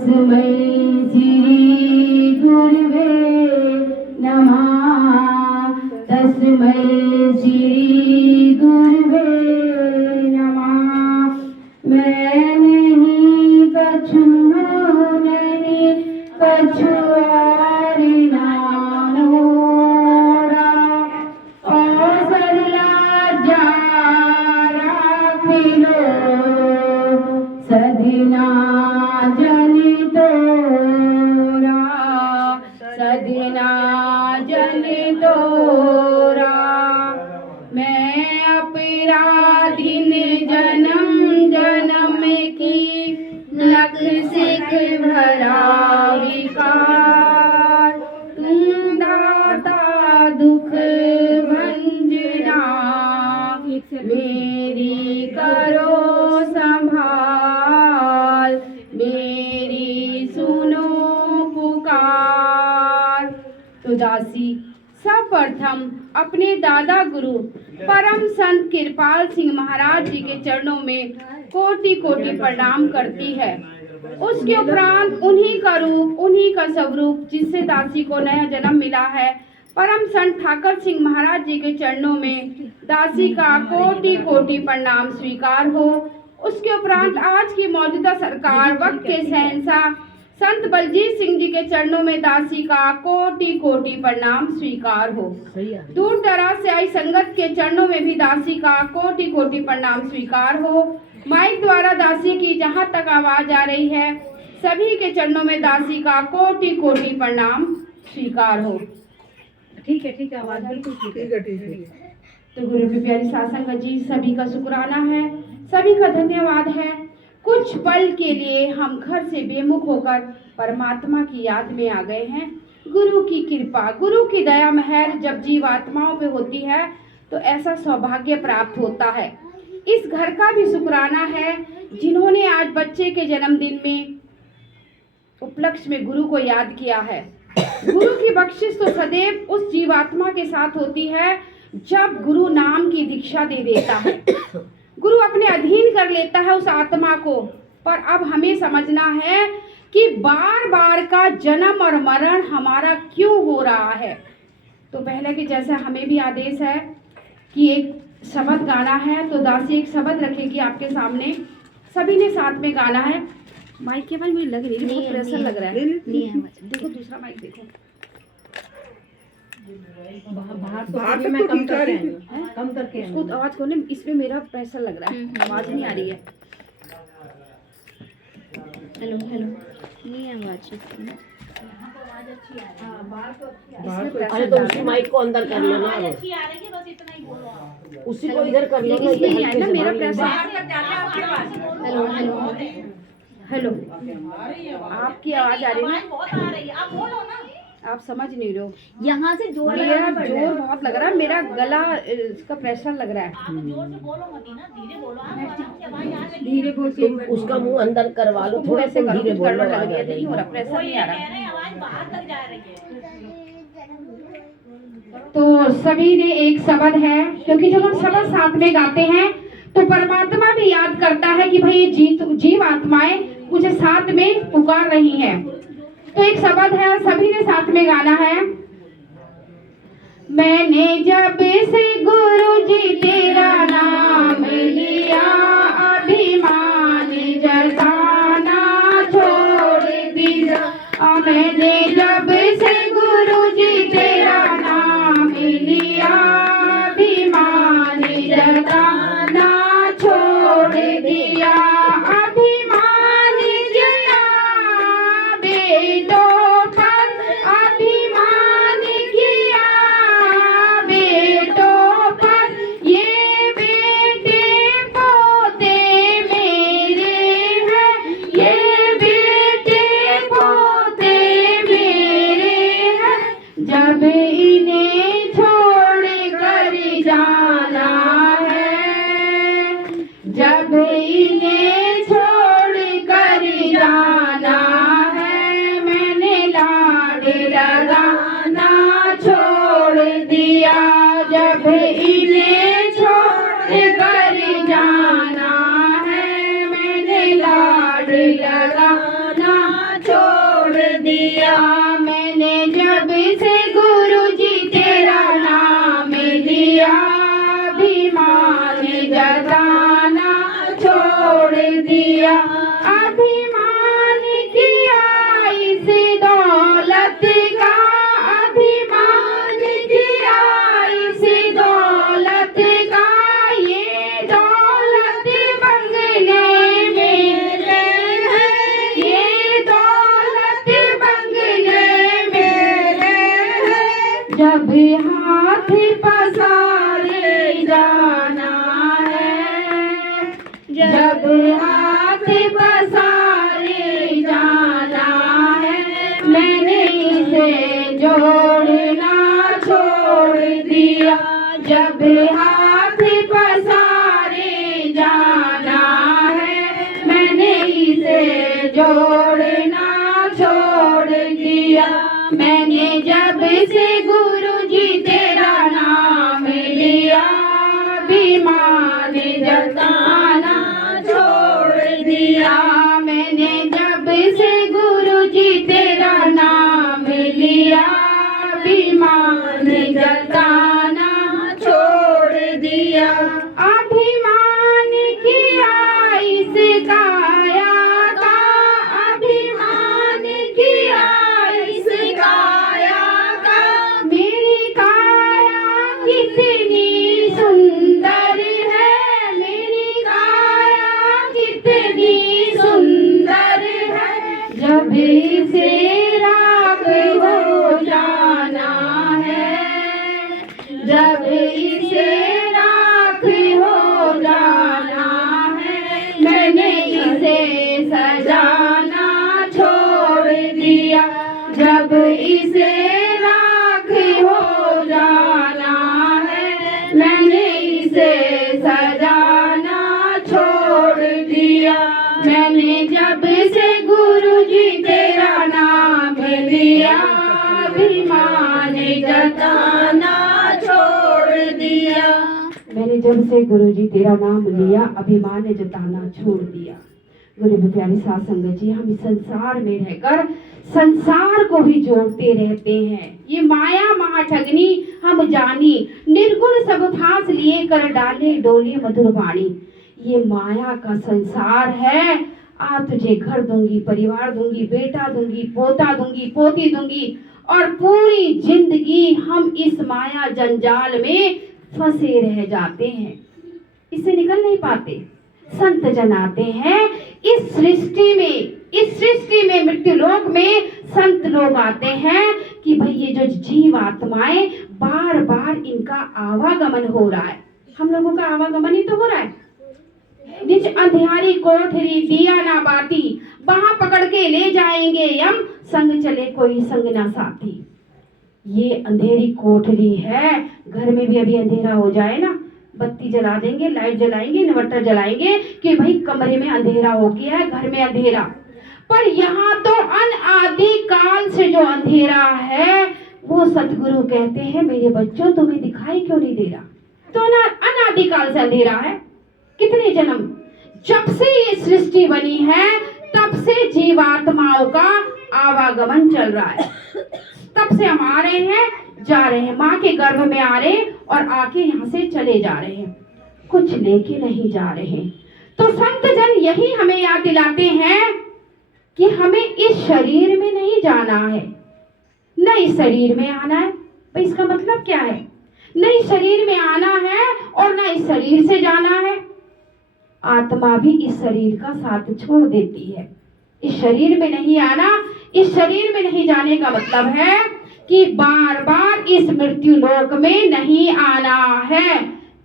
तस्मै श्री गुरुवे नमः। तस्मै श्री गुरुवे नमः। मैं नहीं कछु नहीं कछुआरी नामोरा और सरला जा राखिलो सदिना जनितोरा सदिना जनितोरा। मैं अपराधीन जन्म जन्म की नख सिख भरा विकार। तुम दाता दुख भंजना मेरी करो संभाल। मेरी सुनो पुकार। तो दासी सर्वप्रथम अपने दादा गुरु परम संत कृपाल सिंह महाराज जी के चरणों में कोटि कोटि प्रणाम करती है। उसके उपरांत उन्हीं का रूप उन्हीं का स्वरूप जिससे दासी को नया जन्म मिला है परम संत ठाकर सिंह महाराज जी के चरणों में दासी का कोटि कोटि प्रणाम स्वीकार हो। उसके उपरांत आज की मौजूदा सरकार वक्त के शहंशाह संत बलजीत सिंह जी के चरणों में दासी का कोटि कोटि प्रणाम स्वीकार हो। दूर दराज से आई संगत के चरणों में भी दासी का कोटि कोटि प्रणाम स्वीकार हो। माइक द्वारा दासी की जहाँ तक आवाज आ रही है सभी के चरणों में दासी का कोटि कोटि प्रणाम स्वीकार हो। ठीक है आवाज बिल्कुल ठीक है। तो गुरु की प्यारी साथ संगत जी सभी का शुक्राना है, सभी का धन्यवाद है। कुछ पल के लिए हम घर से बेमुख होकर परमात्मा की याद में आ गए हैं। गुरु की कृपा गुरु की दया मेहर जब जीवात्माओं पे होती है तो ऐसा सौभाग्य प्राप्त होता है। इस घर का भी शुक्राना है जिन्होंने आज बच्चे के जन्मदिन में उपलक्ष्य में गुरु को याद किया है। गुरु की बख्शिश तो सदैव उस जीवात्मा के साथ होती है जब गुरु नाम की दीक्षा दे देता है, गुरु अपने अधीन कर लेता है उस आत्मा को। पर अब हमें समझना है कि बार बार का जन्म और मरण हमारा क्यों हो रहा है। तो पहले की जैसा हमें भी आदेश है कि एक शब्द गाना है, तो दासी एक शब्द रखेगी आपके सामने, सभी ने साथ में गाना है। माइक के भाई मुझे लग रही है बहुत प्रेशर लग रहा है। देखो दूसरा माइक देखो। बाहर तो मैं कम करके उसको आवाज को नहीं, इसमें मेरा प्रेशर लग रहा है, आवाज नहीं आ रही है। हेलो नहीं आवाज अरे तो उसी माइक को अंदर कर लो ना, उसी को इधर कर लो ना, इसमें नहीं आया ना मेरा प्रेशर। हेलो आपकी आवाज आ रही है, आप समझ नहीं रहे हो। यहाँ से जोर मेरा जोर बहुत लग रहा है, मेरा गला इसका प्रेशर लग रहा है। धीरे बोल के उसका मुंह अंदर करवा लो, थोड़ा से धीरे बोलो, नहीं हो रहा, प्रेशर नहीं आ रहा। तो सभी ने एक शब्द है, क्योंकि जब हम शब्द साथ में गाते हैं तो परमात्मा भी याद करता है कि भाई ये जीव आत्माएं मुझे साथ में पुकार रही हैं। तो एक शब्द है, सभी ने साथ में गाना है। मैंने जब से गुरु जी तेरा नाम लिया अभिमान जताना छोड़ दिया। मैंने जब से गुरु जी तेरा नाम लिया अभिमान जताना छोड़ दिया। अभिमान जना बेटों पर अभिमान किया बेटों पर, ये बेटे पोते मेरे हैं, ये बेटे पोते मेरे हैं। जब इन्हें छोड़ कर जाना है, जब इन्हें छोड़ कर जाना है, मैंने लाड लगाना छोड़ दिया। जब इन्हें छोड़ कर जाना है, मैंने लाड लगाना दिया। मैंने जब से गुरु जी तेरा नाम लिया, अभिमान जताना छोड़ दिया। अभिमान किया इस दौलत का, अभिमान किया इस दौलत का। ये दौलत बंगले मेरे है, ये दौलत बंगले मेरे है। जब हाथ पसारे जाना है, जब हाथ पसारे जाना है, मैंने इसे जोड़ना छोड़ दिया। जब हाथ पसारे जाना है, मैंने इसे जोड़ना छोड़ दिया। मैंने जब से गुरु जी तेरा नाम लिया, अभिमान जताना छोड़ दिया। मैंने जब से गुरु जी तेरा नाम लिया, अभिमान जताना छोड़ दिया। अभिमान किया इस काया का, अभिमान किया इस काया का। मेरी काया कितनी सुंदर है, मेरी काया कितनी सुंदर है। जब इसे राख हो जाना है, जब इसे राख हो जाना है, मैंने इसे सजाना छोड़ दिया। जब इसे राख हो जाना है, मैंने इसे सजाना छोड़ दिया। मैंने जब से गुरु जी तेरा नाम लिया, अभिमान जताना छोड़ दिया। मैंने जब से गुरु जी तेरा नाम लिया, अभिमान जताना छोड़ दिया। गुरु प्यारे साथ संगत जी, हम इस संसार में रहकर संसार को भी जोड़ते रहते हैं। ये माया महाठगनी हम जानी, निर्गुण सब फांस लिए कर डाले डोले मधुर वाणी। ये माया का संसार है। आ तुझे घर दूंगी, परिवार दूंगी, बेटा दूंगी, पोता दूंगी, पोती दूंगी, और पूरी जिंदगी हम इस माया जंजाल में फंसे रह जाते हैं, इससे निकल नहीं पाते। संत जन आते हैं इस सृष्टि में मृत्यु लोक में संत लोग आते हैं कि भाई ये जो जीव आत्माएं बार बार इनका आवागमन हो रहा है। हम लोगों का आवागमन ही तो हो रहा है। निज अंधियारी कोठरी दिया ना बाती, वहां पकड़ के ले जाएंगे यम, संग चले कोई संग ना साथी। ये अंधेरी कोठरी है। घर में भी अभी अंधेरा हो जाए ना, बत्ती जला देंगे, लाइट जलाएंगे, इन्वर्टर जलाएंगे कि भाई कमरे में अंधेरा हो गया है, घर में अंधेरा। पर यहाँ तो अनादि काल से जो अंधेरा है, वो सतगुरु कहते हैं मेरे बच्चों तुम्हें दिखाई क्यों नहीं दे रहा? तो ना अनादि काल से अंधेरा है। कितने जन्म, जब से ये सृष्टि बनी है तब से जीवात्माओं का आवागमन चल रहा है। तब से हम आ रहे हैं, जा रहे हैं, माँ के गर्भ में आ रहे हैं और आके यहाँ से चले जा रहे हैं, कुछ लेके नहीं जा रहे हैं। तो संत जन यही हमें याद दिलाते हैं कि हमें इस शरीर में नहीं जाना है, न इस शरीर में आना है। भाई इसका मतलब क्या है? न इस शरीर में आना है और न इस शरीर से जाना है। आत्मा भी इस शरीर का साथ छोड़ देती है। इस शरीर में नहीं आना, इस शरीर में नहीं जाने का मतलब है कि बार बार इस मृत्यु लोक में नहीं आना है।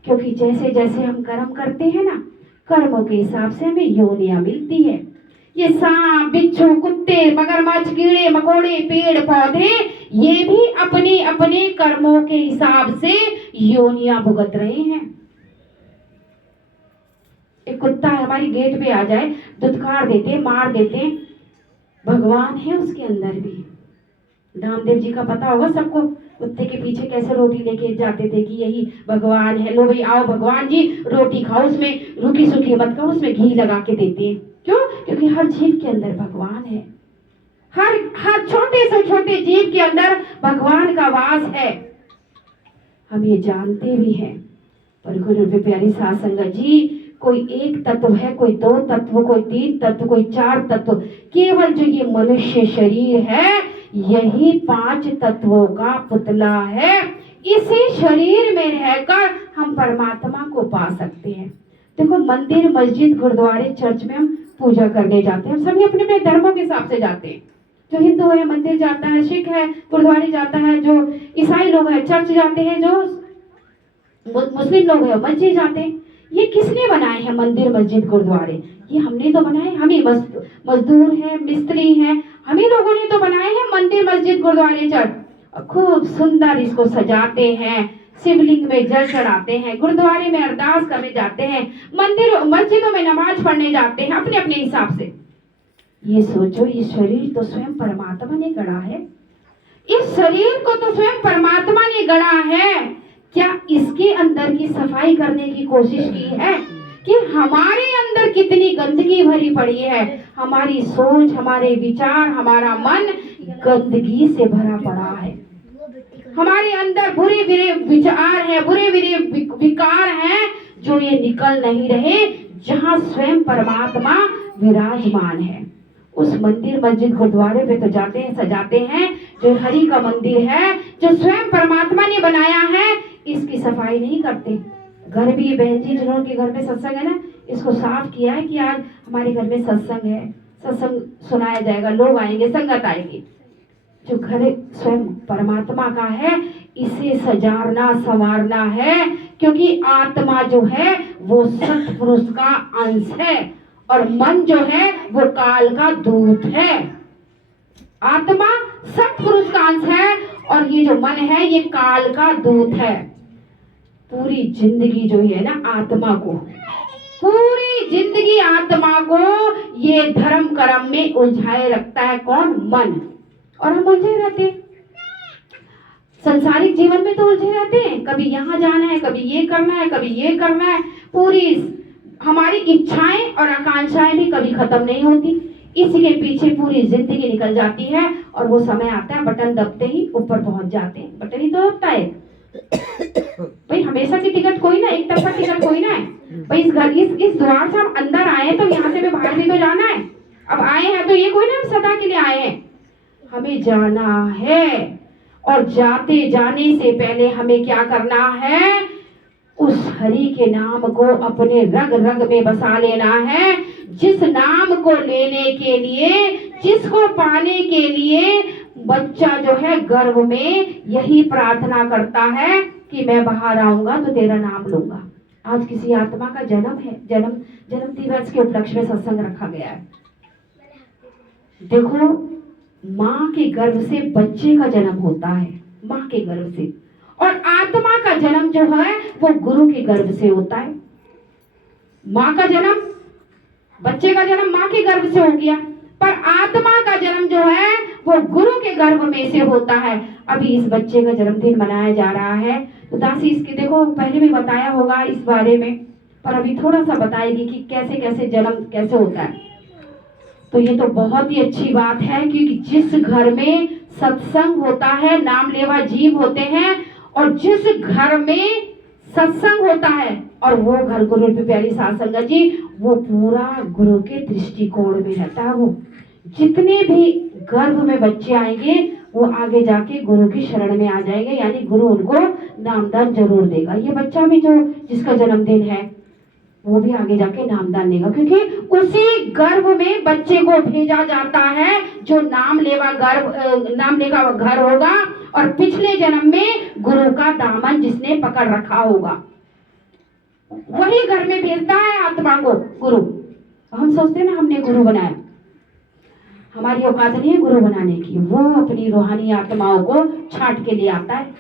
क्योंकि जैसे जैसे हम कर्म करते हैं ना, कर्मों के हिसाब से हमें योनियां मिलती है। ये सांप, बिच्छू, कुत्ते, मगरमच्छ, कीड़े मकोड़े, पेड़ पौधे, ये भी अपने अपने कर्मों के हिसाब से योनियां भुगत रहे हैं। एक कुत्ता है, हमारी गेट पे आ जाए, दुत्कार देते, मार देते। भगवान है उसके अंदर भी। रामदेव जी का पता होगा सबको, कुत्ते के पीछे कैसे रोटी लेके जाते थे कि यही भगवान है, लो भाई आओ भगवान जी रोटी खाओ, उसमें रूखी सूखी मत खाओ, उसमें घी लगा के देते हैं। क्यों? क्योंकि हर जीव के अंदर भगवान है, हर छोटे से छोटे जीव के अंदर भगवान का वास है। हम ये जानते भी हैं, पर गुरु की प्यारी साध संगत जी, कोई एक तत्व है, कोई दो तत्व, कोई तीन तत्व, कोई चार तत्व, केवल जो ये मनुष्य शरीर है यही 5 तत्वों का पुतला है। इसी शरीर में रहकर हम परमात्मा को पा सकते हैं। देखो, मंदिर, मस्जिद, गुरुद्वारे, चर्च में हम पूजा करने जाते हैं। हम सभी अपने अपने धर्मों के हिसाब से जाते हैं। जो हिंदू है मंदिर जाता है, सिख है गुरुद्वारे जाता है, जो ईसाई लोग हैं चर्च जाते हैं, जो मुस्लिम लोग हैं मस्जिद जाते हैं। ये किसने बनाए हैं मंदिर, मस्जिद, गुरुद्वारे? ये हमने तो बनाए। हम ही मजदूर हैं, मिस्त्री हैं, हम ही लोगों ने तो बनाए हैं मंदिर, मस्जिद, गुरुद्वारे, चर्च। खूब सुंदर इसको सजाते हैं, शिवलिंग में जल चढ़ाते हैं, गुरुद्वारे में अरदास करने जाते हैं, मंदिर मस्जिदों में नमाज पढ़ने जाते हैं अपने अपने हिसाब से। ये सोचो, ये शरीर तो स्वयं परमात्मा ने गढ़ा है। इस शरीर को तो स्वयं परमात्मा ने गढ़ा है। क्या इसके अंदर की सफाई करने की कोशिश की है कि हमारे अंदर कितनी गंदगी भरी पड़ी है? हमारी सोच, हमारे विचार, हमारा मन गंदगी से भरा पड़ा है। हमारे अंदर बुरे बुरे विचार हैं, बुरे बुरे विकार हैं जो ये निकल नहीं रहे, जहाँ स्वयं परमात्मा विराजमान है। उस मंदिर, मस्जिद, गुरुद्वारे पे तो जाते हैं, सजाते हैं, जो हरि का मंदिर है, जो स्वयं परमात्मा ने बनाया है, इसकी सफाई नहीं करते। घर भी बहन जी जिन्हों के घर में सत्संग है ना, इसको साफ किया है कि आज हमारे घर में सत्संग है, सत्संग सुनाया जाएगा, लोग आएंगे, संगत आएगी। जो घर स्वयं परमात्मा का है, इसे सजारना संवारना है, क्योंकि आत्मा जो है वो सत्पुरुष का अंश है और मन जो है वो काल का दूत है। आत्मा सत्पुरुष का अंश है और ये जो मन है ये काल का दूत है। पूरी जिंदगी जो है ना आत्मा को, पूरी जिंदगी आत्मा को ये धर्म कर्म में उलझाए रखता है। कौन? मन। और हम उलझे रहते हैं, संसारिक जीवन में तो उलझे रहते हैं। कभी यहाँ जाना है, कभी ये करना है, कभी ये करना है। पूरी हमारी इच्छाएं और आकांक्षाएं भी कभी खत्म नहीं होती। इसी के पीछे पूरी जिंदगी निकल जाती है और वो समय आता है बटन दबते ही ऊपर पहुंच जाते हैं। बटन ही तो दबता है भाई, हमेशा की टिकट कोई ना, एक तरफा टिकट कोई ना है भाई। इस घर इस द्वार से हम अंदर आए हैं तो यहाँ से भी बाहर भी तो जाना है। अब आए हैं तो ये कोई ना हम सदा के लिए आए हैं, हमें जाना है। और जाते जाने से पहले हमें क्या करना है? उस हरि के नाम को अपने रग रग में बसा लेना है। जिस नाम को लेने के लिए, जिसको पाने के लिए बच्चा जो है गर्भ में यही प्रार्थना करता है कि मैं बाहर आऊंगा तो तेरा नाम लूंगा। आज किसी आत्मा का जन्म है, जन्म दिवस के उपलक्ष्य में सत्संग रखा गया है। देखो, माँ के गर्भ से बच्चे का जन्म होता है, माँ के गर्भ से, और आत्मा का जन्म जो है वो गुरु के गर्भ से होता है। माँ का जन्म, बच्चे का जन्म माँ के गर्भ से हो गया, पर आत्मा का जन्म जो है वो गुरु के गर्भ में से होता है। अभी इस बच्चे का जन्मदिन मनाया जा रहा है तो दासी इसके, देखो पहले भी बताया होगा इस बारे में, पर अभी थोड़ा सा बताएगी कि कैसे कैसे जन्म कैसे होता है। तो ये तो बहुत ही अच्छी बात है, क्योंकि जिस घर में सत्संग होता है, नाम लेवा जीव होते हैं, और जिस घर में सत्संग होता है और वो घर गुरु की प्यारी साध संगत जी, वो पूरा गुरु के दृष्टिकोण में रहता है। वो जितने भी गर्भ में बच्चे आएंगे वो आगे जाके गुरु की शरण में आ जाएंगे, यानी गुरु उनको नामदान जरूर देगा। ये बच्चा भी जो जिसका जन्मदिन है वो भी आगे जाके नामदान देगा, क्योंकि उसी गर्भ में बच्चे को भेजा जाता है जो नाम लेवा घर होगा, और पिछले जन्म में गुरु का दामन जिसने पकड़ रखा होगा वही घर में भेजता है आत्मा को गुरु। हम सोचते हैं ना हमने गुरु बनाया, हमारी औकात नहीं है गुरु बनाने की। वो अपनी रूहानी आत्माओं को छांट के लिए आता है।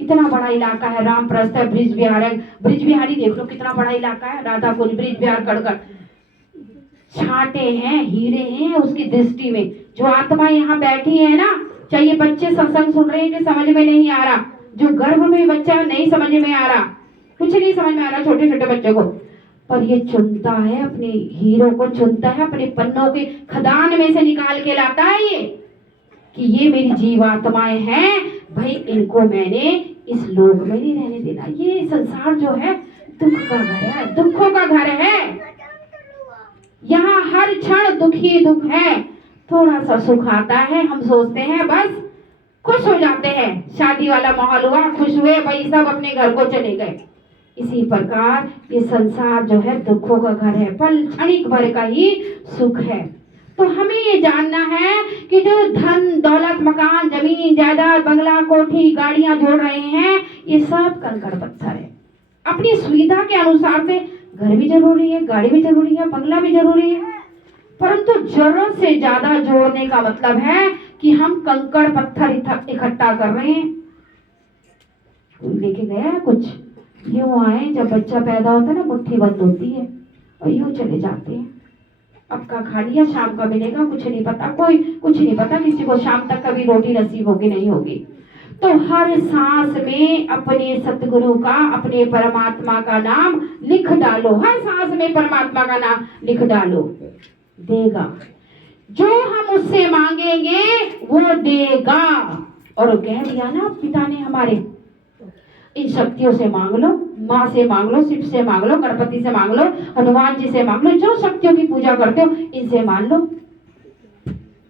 इतना बड़ा इलाका है, रामप्रस्थ है, ब्रिज बिहार है, ब्रिज बिहारी देख लो कितना बड़ा इलाका है, राधा कुंज, ब्रिज बिहार, कड़कड़, छाटे हैं, हीरे हैं उसकी दृष्टि में। जो आत्मा यहाँ बैठी है ना, चाहिए बच्चे सत्संग सुन रहे हैं कि समझ में नहीं आ रहा, जो गर्भ में बच्चा नहीं समझ में आ रहा, कुछ नहीं समझ में आ रहा, छोटे छोटे बच्चे को पर ये चुनता है, अपने हीरो को चुनता है, अपने पन्नों के खदान में से निकाल के लाता है ये कि ये मेरी जीवात्माएं हैं भाई, इनको मैंने इस लोक में नहीं रहने देना। ये संसार जो है दुख का घर है, दुखों का घर है। यहाँ हर क्षण दुख ही दुख है। थोड़ा सा सुख आता है, हम सोचते हैं बस खुश हो जाते हैं, शादी वाला माहौल हुआ, खुश हुए भाई, सब अपने घर को चले गए। इसी प्रकार ये संसार जो है दुखों का घर है, पल क्षणिक भर का ही सुख है। तो हमें ये जानना है कि जो धन दौलत मकान जमीन जायदाद बंगला कोठी गाड़ियां जोड़ रहे हैं, ये सब कंकड़ पत्थर है। अपनी सुविधा के अनुसार से घर भी जरूरी है, गाड़ी भी जरूरी है, बंगला भी जरूरी है, परंतु जरूरत से ज्यादा जोड़ने का मतलब है कि हम कंकड़ पत्थर इकट्ठा कर रहे हैं। कोई लेके गया कुछ, यूं आए, जब बच्चा पैदा होता है ना मुट्ठी बंद होती है और यूं चले जाते हैं। अब का खा लिया, शाम का मिलेगा, कुछ नहीं पता, कोई कुछ नहीं पता किसी को शाम तक कभी रोटी नसीब होगी नहीं होगी। तो हर सांस में अपने सतगुरु का, अपने परमात्मा का नाम लिख डालो, हर सांस में परमात्मा का नाम लिख डालो, देगा। जो हम उससे मांगेंगे वो देगा। और कह दिया ना पिता ने हमारे, इन शक्तियों से मांग लो, माँ से मांग लो, शिव से मांग लो, गणपति से मांग लो, हनुमान जी से मांग लो, जो शक्तियों की पूजा करते हो इनसे मान लो।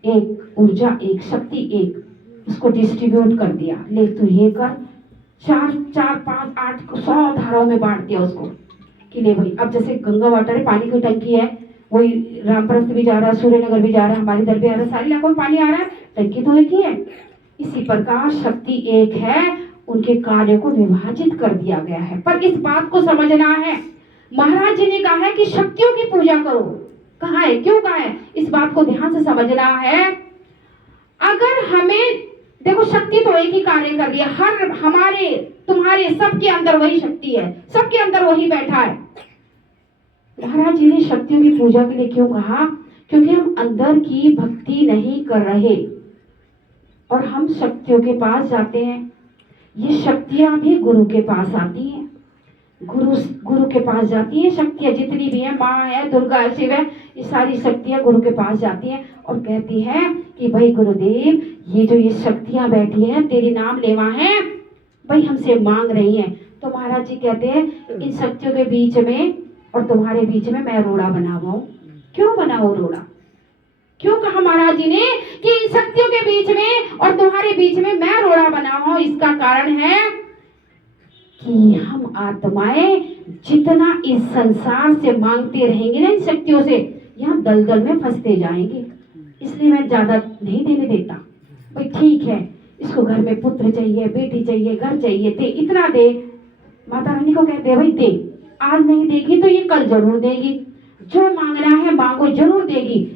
एक ऊर्जा, एक शक्ति, एक उसको डिस्ट्रीब्यूट कर दिया, ले तू ये कर, 4 4 5 8 100 धाराओं में बांट दिया उसको कि ले भाई। अब जैसे गंगा वाटर है, पानी की टंकी है, वही रामप्रस्थ भी जा रहा है, सूर्यनगर भी जा रहा है, हमारी दर भी आ रहा है, सारे इलाकों में पानी आ रहा है, टंकी तो एक ही है। इसी प्रकार शक्ति एक है, उनके कार्य को विभाजित कर दिया गया है। पर इस बात को समझना है, महाराज जी ने कहा है कि शक्तियों की पूजा करो, कहा है, क्यों कहा है, इस बात को ध्यान से समझना है। अगर हमें देखो, शक्ति तो एक ही कार्य कर रही है, हर हमारे तुम्हारे सबके अंदर वही शक्ति है, सबके अंदर वही बैठा है। महाराज जी ने शक्तियों की पूजा के लिए क्यों कहा, क्योंकि हम अंदर की भक्ति नहीं कर रहे और हम शक्तियों के पास जाते हैं। ये शक्तियां भी गुरु के पास आती हैं, गुरु के पास जाती है। शक्तियां जितनी भी है, माँ है, दुर्गा है, शिव है, ये सारी शक्तियां गुरु के पास जाती हैं और कहती है कि भाई गुरुदेव, ये जो ये शक्तियां बैठी हैं तेरे नाम लेवा है भाई, हमसे मांग रही हैं। तो महाराज जी कहते हैं इन शक्तियों के बीच में और तुम्हारे बीच में मैं रोड़ा बनाऊं। क्यों बनाओ रोड़ा, क्यों कहा महाराज जी ने कि इन शक्तियों के बीच में और तुम्हारे बीच में मैं रोड़ा बना हूं? इसका कारण है कि हम आत्माएं जितना इस संसार से मांगते रहेंगे ना इन शक्तियों से, यहाँ दलदल में फंसते जाएंगे। इसलिए मैं ज्यादा नहीं देने देता भाई, ठीक है इसको घर में पुत्र चाहिए, बेटी चाहिए, घर चाहिए, दे, इतना दे। माता रानी को कहते हैं भाई दे, आज नहीं देगी तो ये कल जरूर देगी, जो मांगना है मांगो, जरूर देगी।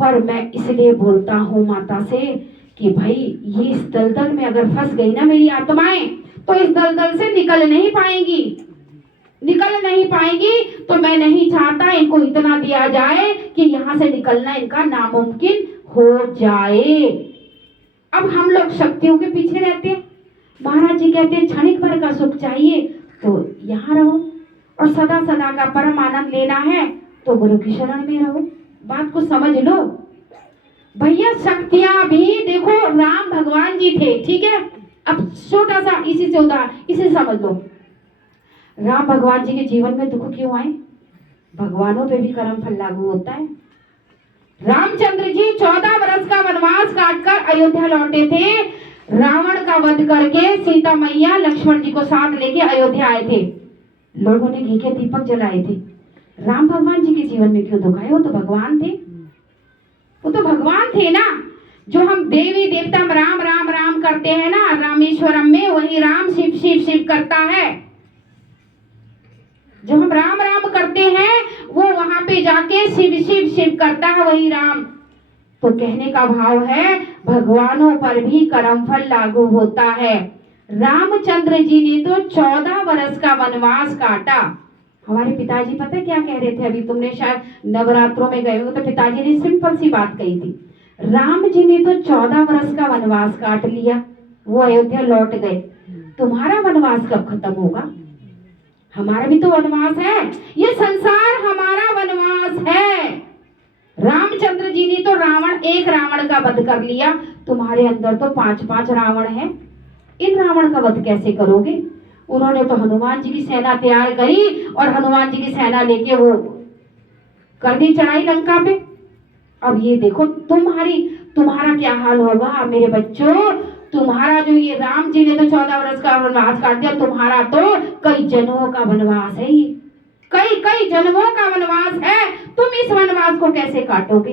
पर मैं इसलिए बोलता हूँ माता से कि भाई ये इस दलदल में अगर फंस गई ना मेरी आत्माएं, तो इस दलदल से निकल नहीं पाएंगी, निकल नहीं पाएंगी। तो मैं नहीं चाहता इनको इतना दिया जाए कि यहाँ से निकलना इनका नामुमकिन हो जाए। अब हम लोग शक्तियों के पीछे रहते हैं। महाराज जी कहते हैं क्षणिक भर का सुख चाहिए तो यहाँ रहो, और सदा सदा का परम आनंद लेना है तो गुरु की शरण में रहो। बात को समझ लो भैया। शक्तियां भी देखो, राम भगवान जी थे, ठीक है। अब छोटा सा इसी से उदाहरण, इसे समझ लो। राम भगवान जी के जीवन में दुख क्यों आए? भगवानों पे भी कर्म फल लागू होता है। रामचंद्र जी 14 वर्ष का वनवास काटकर अयोध्या लौटे थे। रावण का वध करके सीता मैया लक्ष्मण जी को साथ लेके अयोध्या आए थे। लोगों ने घी के दीपक जलाए थे। राम भगवान जी के जीवन में क्यों दुख आए? वो तो भगवान थे, वो तो भगवान थे ना। जो हम देवी देवता राम राम राम करते हैं ना, रामेश्वरम में, वही राम शिव शिव शिव करता है। जो हम राम राम करते हैं वो वहां पे जाके शिव शिव शिव करता है, वही राम। तो कहने का भाव है भगवानों पर भी कर्म फल लागू होता है। रामचंद्र जी ने तो 14 वर्ष का वनवास काटा। हमारे पिताजी पता है क्या कह रहे थे? अभी तुमने शायद नवरात्रों में गए हो तो पिताजी ने सिंपल सी बात कही थी, राम जी ने तो 14 वर्ष का वनवास काट लिया, वो अयोध्या लौट गए, तुम्हारा वनवास कब खत्म होगा? हमारा भी तो वनवास है, ये संसार हमारा वनवास है। रामचंद्र जी ने तो एक रावण का वध कर लिया, तुम्हारे अंदर तो 5-5 रावण हैं, इन रावण का वध कैसे करोगे? उन्होंने तो हनुमान जी की सेना तैयार करी और हनुमान जी की सेना लेके वो कर दी चढ़ाई लंका पे। अब ये देखो तुम्हारा क्या हाल होगा मेरे बच्चों। तुम्हारा जो ये राम जी ने तो 14 वर्ष का वनवास काट दिया, तुम्हारा तो कई जन्मों का वनवास है, ये कई जन्मों का वनवास है। तुम इस वनवास को कैसे काटोगे?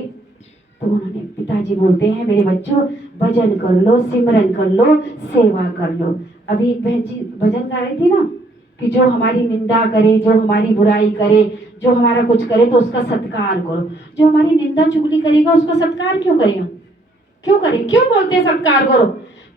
तो उन्होंने पिताजी बोलते हैं मेरे बच्चों भजन कर लो, सिमरन कर लो, सेवा कर लो। अभी एक बहन जी भजन गा रही थी ना कि जो हमारी निंदा करे, जो हमारी बुराई करे, जो हमारा कुछ करे तो उसका सत्कार करो। जो हमारी निंदा चुगली करेगा उसका सत्कार क्यों करेगा? क्यों करे? क्यों बोलते हैं सत्कार करो?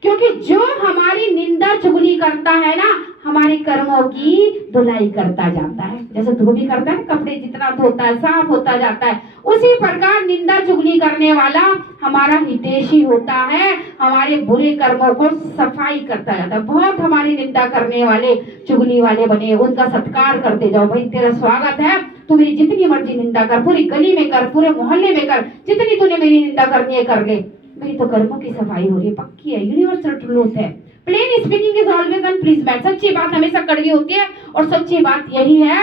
क्योंकि जो हमारी निंदा चुगली करता है ना, हमारे कर्मों की धुलाई करता जाता है। जैसे धोबी करता है, कपड़े जितना धोता है साफ होता जाता है, उसी प्रकार निंदा चुगली करने वाला हमारा हितैषी होता है, हमारे बुरे कर्मों को सफाई करता जाता है। बहुत हमारी निंदा करने वाले चुगली वाले बने, उनका सत्कार करते जाओ। भाई तेरा स्वागत है, तू मेरी जितनी मर्जी निंदा कर, पूरी गली में कर, पूरे मोहल्ले में कर, जितनी तूने मेरी निंदा करनी है कर ले, मेरी तो कर्मों की सफाई हो रही है, पक्की है, यूनिवर्सल ट्रूथ है। Plain speaking is always unpleasant. सच्ची बात हमेशा कड़वी होती है, और सच्ची बात यही है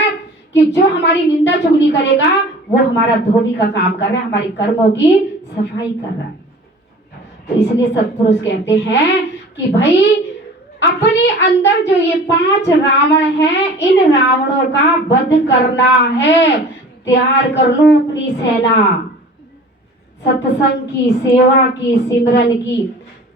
कि जो हमारी निंदा चुगली करेगा वो हमारा धोबी का काम कर रहा है, हमारी कर्मों की सफाई कर रहा है। तो इसलिए सत्पुरुष कहते हैं कि भाई अपने अंदर जो ये 5 रावण हैं, इन रावणों का वध करना है। तैयार कर लो अपनी सेना, सत्संग की, सेवा की, सिमरन की।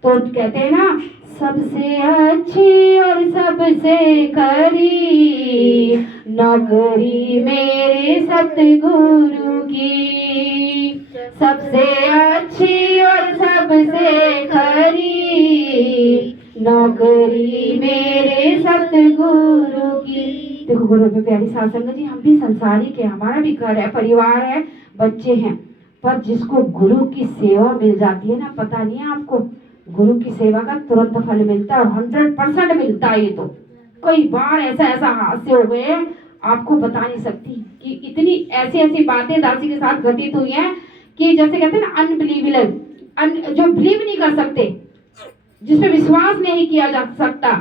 तो कहते हैं ना सबसे अच्छी और सबसे खरी नौकरी मेरे सतगुरु की, सबसे अच्छी और सबसे खरी नौकरी मेरे सतगुरु की। देखो गुरु पे प्यारी साध संगत जी, हम भी संसारी के, हमारा भी घर है, परिवार है, बच्चे हैं, पर जिसको गुरु की सेवा मिल जाती है ना, पता नहीं है आपको, गुरु की सेवा का तुरंत फल मिलता है, 100% मिलता है। ये तो कई बार ऐसा हादसे हो गए, आपको बता नहीं सकती कि इतनी ऐसी बातें दासी के साथ घटित हुई हैं कि जैसे कहते हैं ना अनबिलीवेबल, जो बिलीव नहीं कर सकते, जिसपे विश्वास नहीं किया जा सकता।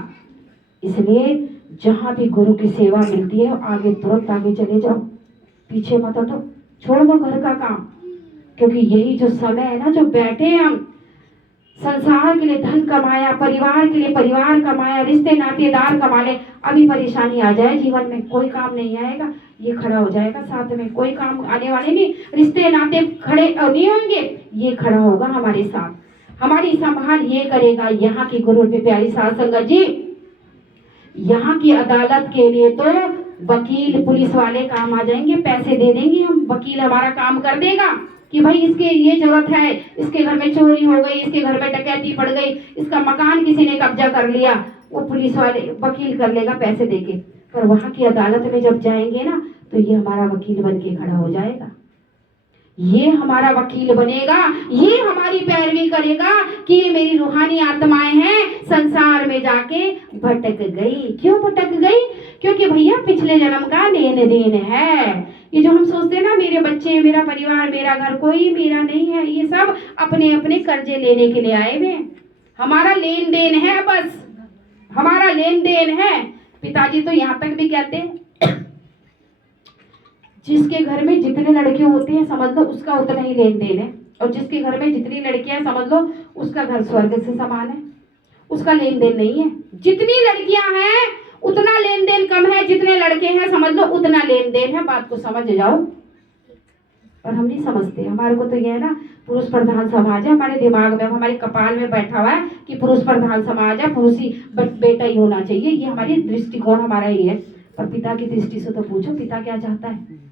इसलिए जहां भी गुरु की सेवा मिलती है आगे तुरंत आगे चले जाओ, पीछे मत हटो, छोड़ दो घर का काम। क्योंकि यही जो समय है ना, जो बैठे हम संसार के लिए धन कमाया, परिवार के लिए परिवार कमाया, रिश्ते नातेदार कमा ले, अभी परेशानी आ जाए जीवन में कोई काम नहीं आएगा, ये खड़ा हो जाएगा साथ में, कोई काम आने वाले नहीं, रिश्ते नाते खड़े नहीं होंगे, ये खड़ा होगा हमारे साथ, हमारी संभाल ये करेगा। यहाँ की गुरु पे प्यारी साध संगत जी, यहाँ की अदालत के लिए तो वकील पुलिस वाले काम आ जाएंगे, पैसे दे देंगे हम, वकील हमारा काम कर देगा कि भाई इसके ये जरूरत है, इसके घर में चोरी हो गई, इसके घर में डकैती पड़ गई, इसका मकान किसी ने कब्जा कर लिया, वो पुलिस वाले वकील कर लेगा पैसे देके। पर वहां की अदालत में जब जाएंगे ना, तो ये हमारा वकील बन के खड़ा हो जाएगा, ये हमारा वकील बनेगा, ये हमारी पैरवी करेगा कि ये मेरी रूहानी आत्माएं हैं, संसार में जाके भटक गई। क्यों भटक गई? क्योंकि भैया पिछले जन्म का लेन देन है। ये जो हम सोचते हैं ना, मेरे बच्चे, मेरा परिवार, मेरा घर, कोई मेरा नहीं है, ये सब अपने अपने कर्जे लेने के लिए आए हुए। हमारा लेन देन है, बस हमारा लेन देन है। पिताजी तो यहाँ तक भी कहते हैं जिसके घर में जितने लड़के होते हैं समझ लो उसका उतना ही लेन देन है, और जिसके घर में जितनी लड़कियां हैं समझ लो उसका घर स्वर्ग से समान है, उसका लेन देन नहीं है। जितनी लड़कियां हैं उतना लेन देन कम है, जितने लड़के हैं समझ लो उतना लेन देन है। बात को समझ जाओ, पर हम नहीं समझते। हमारे को तो ये है ना, पुरुष प्रधान समाज है, हमारे दिमाग में, हमारे कपाल में बैठा हुआ है कि पुरुष प्रधान समाज है, पुरुष ही बेटा ही होना चाहिए, ये हमारी दृष्टिकोण हमारा ही है। पर पिता की दृष्टि से तो पूछो, पिता क्या चाहता है?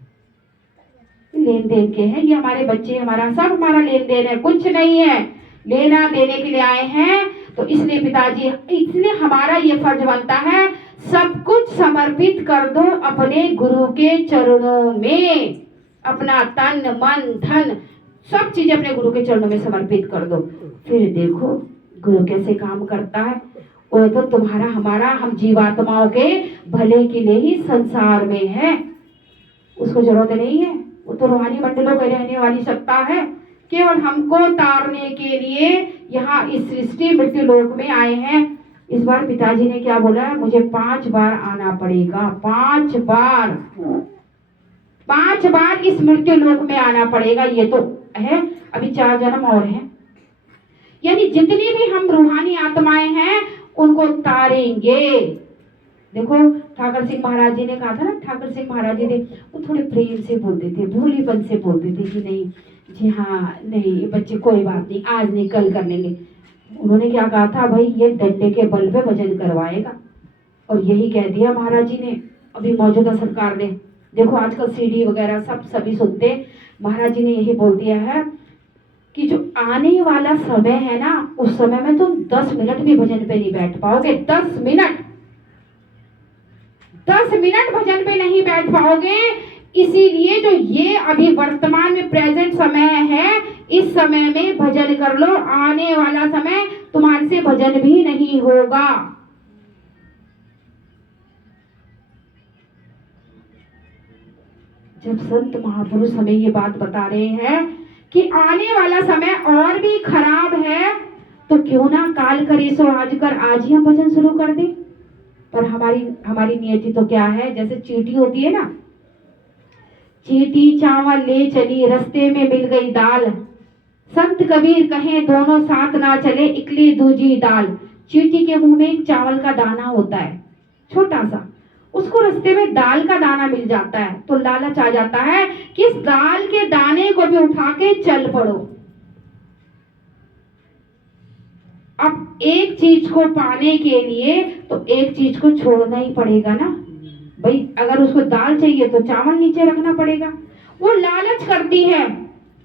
लेन देन के हैं, ये हमारे बच्चे, हमारा सब हमारा लेन देन है, कुछ नहीं है, लेना देने के लिए आए हैं। तो इसलिए पिताजी, इसलिए हमारा ये फर्ज बनता है, सब कुछ समर्पित कर दो अपने गुरु के चरणों में, अपना तन मन धन सब चीजें अपने गुरु के चरणों में समर्पित कर दो। फिर देखो गुरु कैसे काम करता है। वो तो तुम्हारा हमारा हम जीवात्माओं के भले के लिए ही संसार में है, उसको जरूरत नहीं है। वो तो रूहानी मंडलों में रहने वाली सत्ता है, केवल हमको तारने के लिए यहाँ इस सृष्टि मृत्यु लोक में आए हैं। इस बार पिताजी ने क्या बोला, मुझे 5 बार आना पड़ेगा, 5 बार, 5 बार इस मृत्यु लोक में आना पड़ेगा। ये तो है, अभी 4 जन्म और हैं। यानी जितनी भी हम रूहानी आत्माएं हैं उनको तारेंगे। देखो ठाकर सिंह महाराज जी ने कहा था ना, ठाकर सिंह महाराज जी ने वो थोड़े प्रेम से बोलते थे, भोलेपन से बोलते थे कि नहीं जी हाँ, नहीं बच्चे कोई बात नहीं, आज नहीं कल कर लेंगे। उन्होंने क्या कहा था, भाई ये डंडे के बल पे भजन करवाएगा। और यही कह दिया महाराज जी ने, अभी मौजूदा सरकार ने। देखो आजकल सीडी वगैरह सब सभी सुनते, महाराज जी ने यही बोल दिया है कि जो आने वाला समय है ना, उस समय में तुम 10 मिनट भी भजन पे नहीं बैठ पाओगे। 10 मिनट, 10 मिनट भजन पे नहीं बैठ पाओगे। इसीलिए जो ये अभी वर्तमान में प्रेजेंट समय है, इस समय में भजन कर लो, आने वाला समय तुम्हारे से भजन भी नहीं होगा। जब संत महापुरुष हमें ये बात बता रहे हैं कि आने वाला समय और भी खराब है, तो क्यों ना काल करे सो आज कर, आज ही हम भजन शुरू कर दें। पर हमारी नियति तो क्या है, जैसे चींटी होती है ना, चींटी चावल ले चली, रास्ते में मिल गई दाल। संत कबीर कहें दोनों साथ ना चले, इकली दूजी दाल। चींटी के मुंह में एक चावल का दाना होता है छोटा सा, उसको रास्ते में दाल का दाना मिल जाता है, तो लालच आ जाता है कि इस दाल के दाने को भी उठा के चल पड़ो। अब एक चीज को पाने के लिए तो एक चीज को छोड़ना ही पड़ेगा ना भाई। अगर उसको दाल चाहिए तो चावल नीचे रखना पड़ेगा। वो लालच करती है,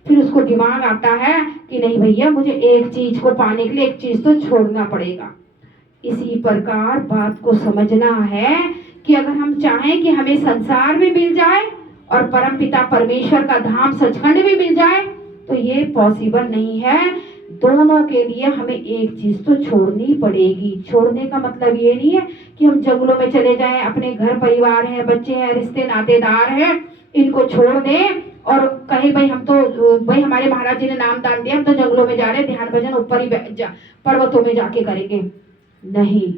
फिर उसको दिमाग आता है कि नहीं भैया, मुझे एक चीज को पाने के लिए एक चीज तो छोड़ना पड़ेगा। इसी प्रकार बात को समझना है कि अगर हम चाहें कि हमें संसार में मिल जाए और परमपिता परमेश्वर का धाम सचखंड भी मिल जाए, तो ये पॉसिबल नहीं है। दोनों के लिए हमें एक चीज तो छोड़नी पड़ेगी। छोड़ने का मतलब ये नहीं है कि हम जंगलों में चले जाएं, अपने घर परिवार है, बच्चे हैं, रिश्ते नातेदार हैं, इनको छोड़ दें और कहीं भाई हम तो भाई हमारे महाराज जी ने नाम दान दिया, हम तो जंगलों में जा रहे हैं, ध्यान भजन ऊपर ही पर्वतों में जाके करेंगे। नहीं,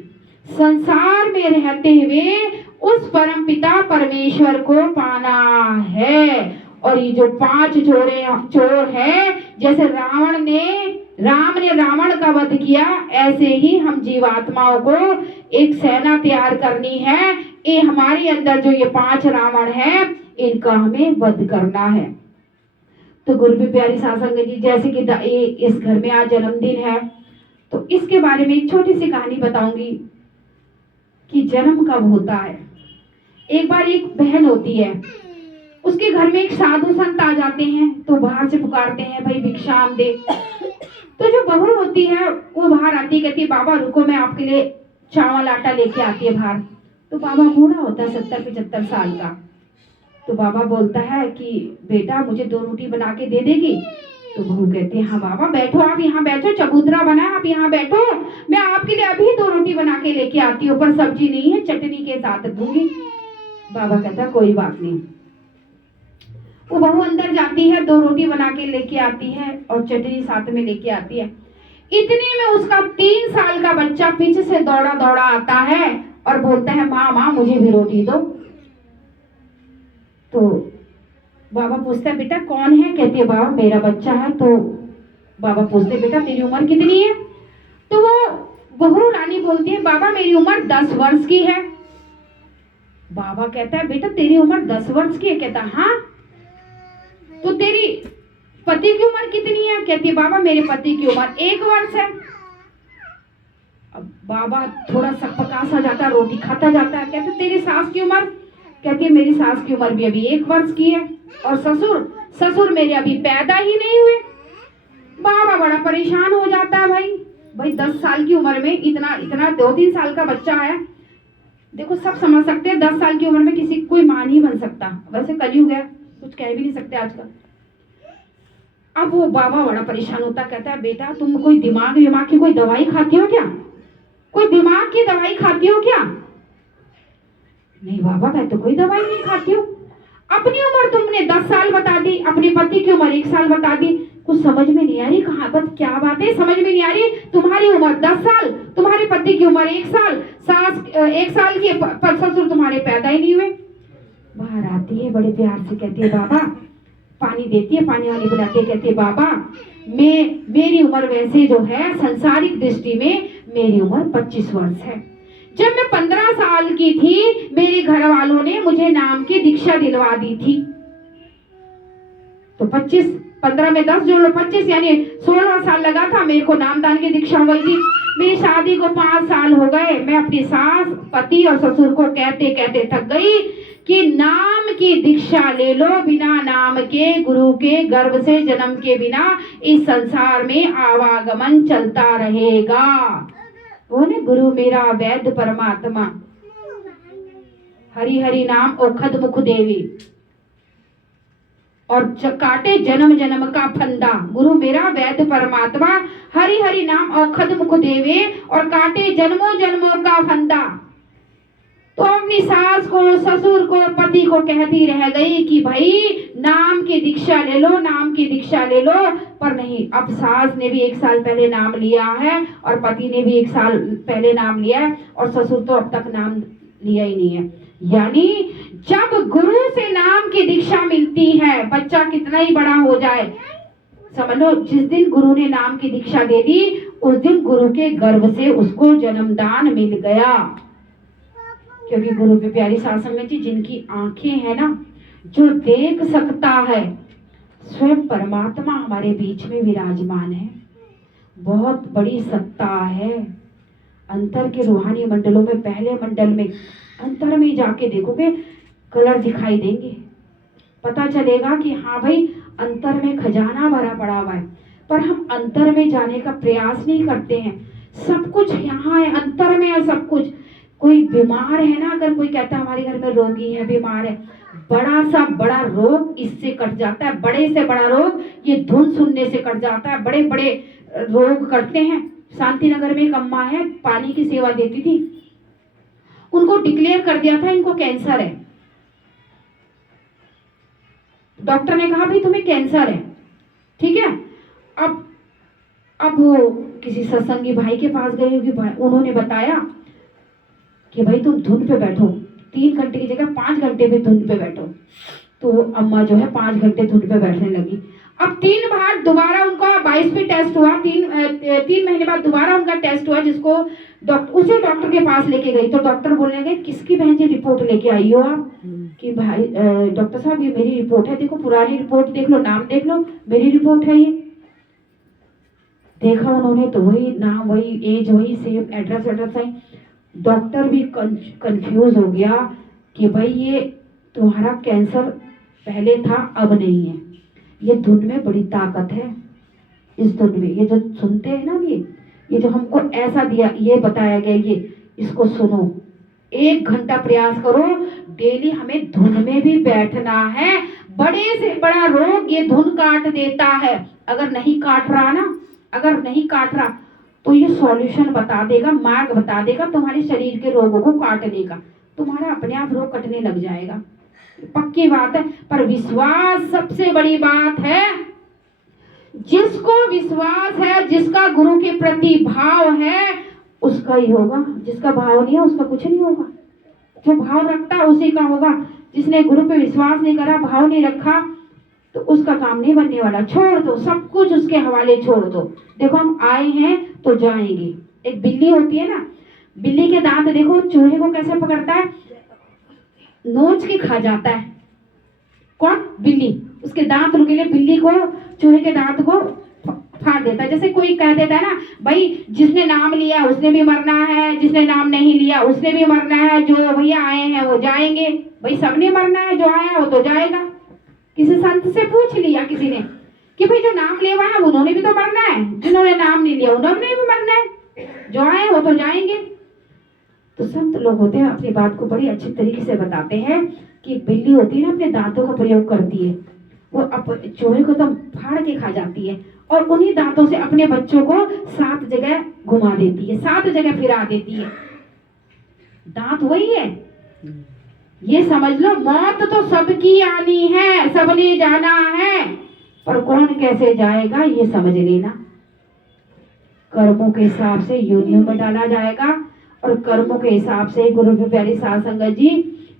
संसार में रहते हुए उस परम पिता परमेश्वर को पाना है। और ये जो 5 चोर है, जैसे राम ने रावण का वध किया, ऐसे ही हम जीवात्माओं को एक सेना तैयार करनी है। ये हमारे अंदर जो ये 5 रावण है, इनका हमें वध करना है। तो गुरु भी प्यारी सासंग जी, जैसे कि इस घर में आज जन्मदिन है, तो इसके बारे में एक छोटी सी कहानी बताऊंगी कि जन्म कब होता है। एक बार एक बहन होती है, उसके घर में एक साधु संत आ जाते हैं, तो बाहर से पुकारते हैं, भाई भिक्षाम दे। तो जो बहू होती है वो बाहर आती, कहती है बाबा रुको, मैं आपके लिए चावल आटा लेके आती है बाहर। तो बाबा बूढ़ा होता है, 70-75 साल का। तो बाबा बोलता है कि बेटा मुझे 2 रोटी बना के दे देगी। तो बहू कहती है हाँ बाबा बैठो, आप यहाँ बैठो, चबूतरा बना है, आप यहाँ बैठो, मैं आपके लिए अभी 2 रोटी बना के लेके आती हूँ, पर सब्जी नहीं है, चटनी के साथ दूंगी। बाबा कहता कोई बात नहीं। वो बहू अंदर जाती है, 2 रोटी बना के लेके आती है और चटनी साथ में लेके आती है। इतने में उसका 3 साल का बच्चा पीछे से दौड़ा दौड़ा आता है और बोलता है माँ माँ मुझे भी रोटी दो। तो बाबा पूछता है बेटा कौन है? कहती है बाबा मेरा बच्चा है। तो बाबा पूछते बेटा तेरी उम्र कितनी है? तो वो बहू रानी बोलती है बाबा मेरी उम्र 10 वर्ष की है। बाबा कहता है बेटा तेरी उम्र 10 वर्ष की है? कहता हाँ। तो तेरी पति की उम्र कितनी है? कहती है बाबा मेरे पति की उम्र 1 वर्ष है। अब बाबा थोड़ा सकपका सा जाता है, रोटी खाता जाता है। कहते तेरी सास की उम्र? कहती है मेरी सास की उम्र भी अभी 1 वर्ष की है। और ससुर मेरे अभी पैदा ही नहीं हुए। बाबा बड़ा परेशान हो जाता है। भाई 10 साल की उम्र में इतना 2-3 साल का बच्चा है। देखो सब समझ सकते हैं 10 साल की उम्र में किसी कोई मां नहीं बन सकता। वैसे कलयुग है, कुछ कह भी नहीं सकते आजकल। अब वो बाबा बड़ा परेशान होता, कहता है बेटा तुम कोई दिमाग की कोई दवाई खाती हो क्या? कोई दिमाग की दवाई खाती हो क्या? नहीं बाबा, मैं तो कोई दवाई नहीं खाती हूँ। अपनी उम्र तुमने 10 साल बता दी, अपने पति की उम्र 1 साल बता दी। कुछ समझ में नहीं आ रही, कहाँ पर क्या बात है, समझ में नहीं आ रही। तुम्हारी उम्र 10 साल, तुम्हारे पति की उम्र 1 साल, सास 1 साल की, पर ससुर तुम्हारे पैदा ही नहीं हुए। बाहर आती है, बड़े प्यार से कहती है बाबा, पानी देती है, पानी वानी पिलाती है, कहती है बाबा मेरी उम्र वैसे जो है संसारिक दृष्टि में मेरी उम्र 25 वर्ष है। जब मैं 15 साल की थी मेरे घर वालों ने मुझे नाम की दीक्षा दिलवा दी थी। तो 25, 15 में 10 जोड़ लो, 25 यानी 16वां साल लगा था मेरे को नामदान की दीक्षा हुई थी। मेरी शादी को 5 साल हो गए। मैं अपनी सास, पति और ससुर को कहते कहते थक गई कि नाम की दीक्षा ले लो, बिना नाम के गुरु के गर्भ से जन्म के बिना इस संसार में आवागमन चलता रहेगा। वो ने गुरु मेरा वैद्य परमात्मा, हरि हरि नाम औखद मुख देवी, और काटे जन्म जन्म का फंदा। गुरु मेरा वैद्य परमात्मा, हरि हरि नाम औखद मुख देवे, और काटे जन्मों जन्मों का फंदा। तो अपनी सास को, ससुर को, पति को कहती रह गई कि भाई नाम की दीक्षा ले लो, नाम की दीक्षा ले लो। पर नहीं, अब सास ने भी 1 साल पहले नाम लिया है और पति ने भी 1 साल पहले नाम लिया है, और ससुर तो अब तक नाम लिया ही नहीं है। यानी जब गुरु से नाम की दीक्षा मिलती है, बच्चा कितना ही बड़ा हो जाए, समझ लो जिस दिन गुरु ने नाम की दीक्षा दे दी उस दिन गुरु के गर्भ से उसको जन्मदान मिल गया। क्योंकि गुरु की प्यारी साथ संगत जी, जिनकी आंखें हैं ना, जो देख सकता है, स्वयं परमात्मा हमारे बीच में विराजमान है। बहुत बड़ी सत्ता है। अंतर के रूहानी मंडलों में, पहले मंडल में, अंतर में जाके देखोगे कलर दिखाई देंगे, पता चलेगा कि हाँ भाई अंतर में खजाना भरा पड़ा हुआ है। पर हम अंतर में जाने का प्रयास नहीं करते हैं। सब कुछ यहाँ है, अंतर में है सब कुछ। कोई बीमार है ना, अगर कोई कहता है हमारे घर में रोगी है, बीमार है, बड़ा सा बड़ा रोग इससे कट जाता है। बड़े से बड़ा रोग ये धुन सुनने से कट जाता है। बड़े बड़े रोग कटते हैं। शांति नगर में एक अम्मा है, पानी की सेवा देती थी, उनको डिक्लेयर कर दिया था इनको कैंसर है। डॉक्टर ने कहा भाई तुम्हें कैंसर है, ठीक है। अब वो किसी सत्संगी भाई के पास गई होगी, उन्होंने बताया कि भाई तुम धुन पे बैठो, 3 घंटे की जगह 5 घंटे पे धुन पे बैठो। तो अम्मा जो है 5 घंटे धुन पे बैठने लगी। अब 3 बार दोबारा उनका 22 टेस्ट हुआ। 3 महीने बाद दोबारा उनका टेस्ट हुआ, जिसको उसी डॉक्टर के पास लेके गई। तो डॉक्टर बोलने गए किसकी बहन जी रिपोर्ट लेके आई हो आप? कि भाई डॉक्टर साहब ये मेरी रिपोर्ट है, देखो पुरानी रिपोर्ट देख लो, नाम देख लो, मेरी रिपोर्ट है ये। देखा उन्होंने तो वही नाम, वही एज, वही सेम एड्रेस है। डॉक्टर भी कंफ्यूज हो गया कि भाई ये तुम्हारा कैंसर पहले था अब नहीं है। ये धुन में बड़ी ताकत है, इस धुन में। ये जो सुनते हैं ना, ये जो हमको ऐसा दिया, ये बताया गया, ये इसको सुनो, 1 घंटा प्रयास करो डेली। हमें धुन में भी बैठना है। बड़े से बड़ा रोग ये धुन काट देता है। अगर नहीं काट रहा ना, अगर नहीं काट रहा तो ये सॉल्यूशन बता देगा, मार्ग बता देगा तुम्हारे शरीर के रोगों को काटने का। तुम्हारा अपने आप रोग कटने लग जाएगा, पक्की बात है। पर विश्वास सबसे बड़ी बात है। जिसको विश्वास है, जिसका गुरु के प्रति भाव है, उसका ही होगा। जिसका भाव नहीं है उसका कुछ नहीं होगा। जो भाव रखता है उसी का होगा। जिसने गुरु पे विश्वास नहीं करा, भाव नहीं रखा, तो उसका काम नहीं बनने वाला। छोड़ दो, सब कुछ उसके हवाले छोड़ दो। देखो हम आए हैं तो जाएंगे। एक बिल्ली होती है ना, बिल्ली के दांत देखो, चूहे को कैसे पकड़ता है, नोच के खा जाता है। कौन? बिल्ली। उसके दांत रुकेले, बिल्ली को, चूहे के दांत को फाड़ देता है। जैसे कोई कह देता है ना, भाई जिसने नाम लिया उसने भी मरना है, जिसने नाम नहीं लिया उसने भी मरना है, जो भैया आए हैं वो जाएंगे। भाई सबने मरना है, जो आया वो तो जाएगा। किसी संत से पूछ लिया किसी ने कि भाई जो नाम लिया है उन्होंने भी तो मरना है, जिन्होंने नाम नहीं लिया उन्होंने भी मरना है, जो आए वो तो जाएंगे। तो संत लोग होते हैं, अपनी बात को बड़ी अच्छी तरीके से बताते हैं कि बिल्ली होती है ना, अपने दांतों का प्रयोग करती है, वो चूहे को तो फाड़ के खा जाती है, और उन्हीं दांतों से अपने बच्चों को 7 जगह घुमा देती है, 7 जगह फिरा देती है। दांत वही है। ये समझ लो, मौत तो सबकी आनी है, सबने जाना है, पर कौन कैसे जाएगा ये समझ लेना। कर्मों के हिसाब से योनियों में डाला जाएगा, और कर्मों के हिसाब से गुरु की प्यारी साध संगत जी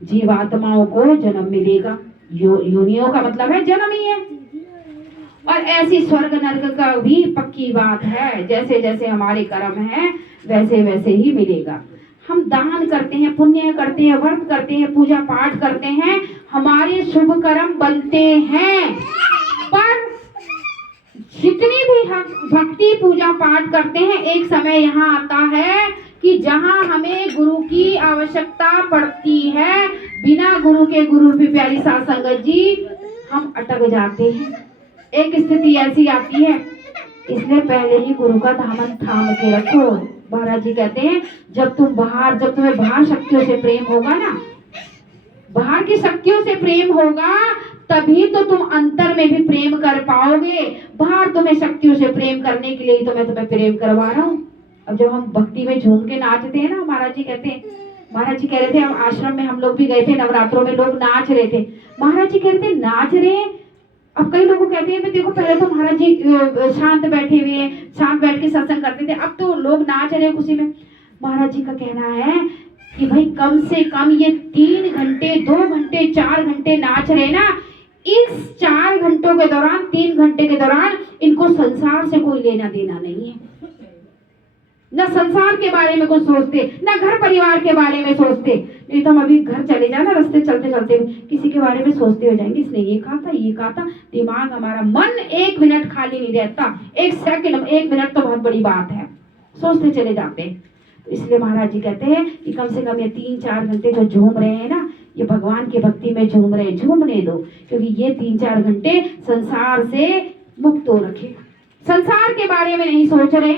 जीवात्माओं को जन्म मिलेगा। योनियों का मतलब है जन्म ही है। और ऐसी स्वर्ग नरक का भी पक्की बात है, जैसे जैसे हमारे कर्म हैं वैसे वैसे ही मिलेगा। हम दान करते हैं, पुण्य करते हैं, व्रत करते हैं, पूजा पाठ करते हैं, हमारे शुभ कर्म बनते हैं, पर जितनी भी हम भक्ति पूजा पाठ करते हैं, एक समय यहाँ आता है कि जहाँ हमें गुरु की आवश्यकता पड़ती है, बिना गुरु के, गुरु की प्यारी साध संगत जी, हम अटक जाते हैं। एक स्थिति ऐसी आती है, इसलिए पहले ही गुरु का दामन थाम के रखो। महाराज जी कहते हैं जब तुम्हें बाहर शक्तियों से प्रेम होगा ना, बाहर की शक्तियों से प्रेम होगा, तभी तो तुम अंतर में भी प्रेम कर पाओगे। बाहर तुम्हें शक्तियों से प्रेम करने के लिए तो मैं तुम्हें प्रेम करवा रहा हूँ। अब जब हम भक्ति में झूम के नाचते हैं ना, महाराज जी कहते हैं, महाराज जी कह रहे थे, हम आश्रम में हम लोग भी गए थे, नवरात्रों में लोग नाच रहे थे। महाराज जी कह रहे थे नाच रहे हैं। अब कई लोग कहते हैं देखो पहले तो महाराज जी शांत बैठे हुए, शांत बैठ के सत्संग करते थे, अब तो लोग नाच रहे हैं खुशी में। महाराज जी का कहना है कि भाई कम से कम ये 3 घंटे, 2 घंटे, 4 घंटे नाच रहे ना, इस 4 घंटों के दौरान, 3 घंटे के दौरान इनको संसार से कोई लेना देना नहीं है। न संसार के बारे में कुछ सोचते, न घर परिवार के बारे में सोचते। नहीं तो हम अभी घर चले जाना, रास्ते चलते चलते किसी के बारे में सोचते हो जाएंगे, इसने ये कहा था, ये कहा था। दिमाग हमारा, मन 1 मिनट खाली नहीं रहता, 1 सेकंड, 1 मिनट तो बहुत बड़ी बात है, सोचते चले जाते हैं। तो इसलिए महाराज जी कहते हैं कि कम से कम ये 3-4 घंटे जो झूम रहे हैं ना, ये भगवान की भक्ति में झूम रहे, झूमने दो, क्योंकि ये 3-4 घंटे संसार से मुक्त हो रखेगा। संसार के बारे में नहीं सोच रहे,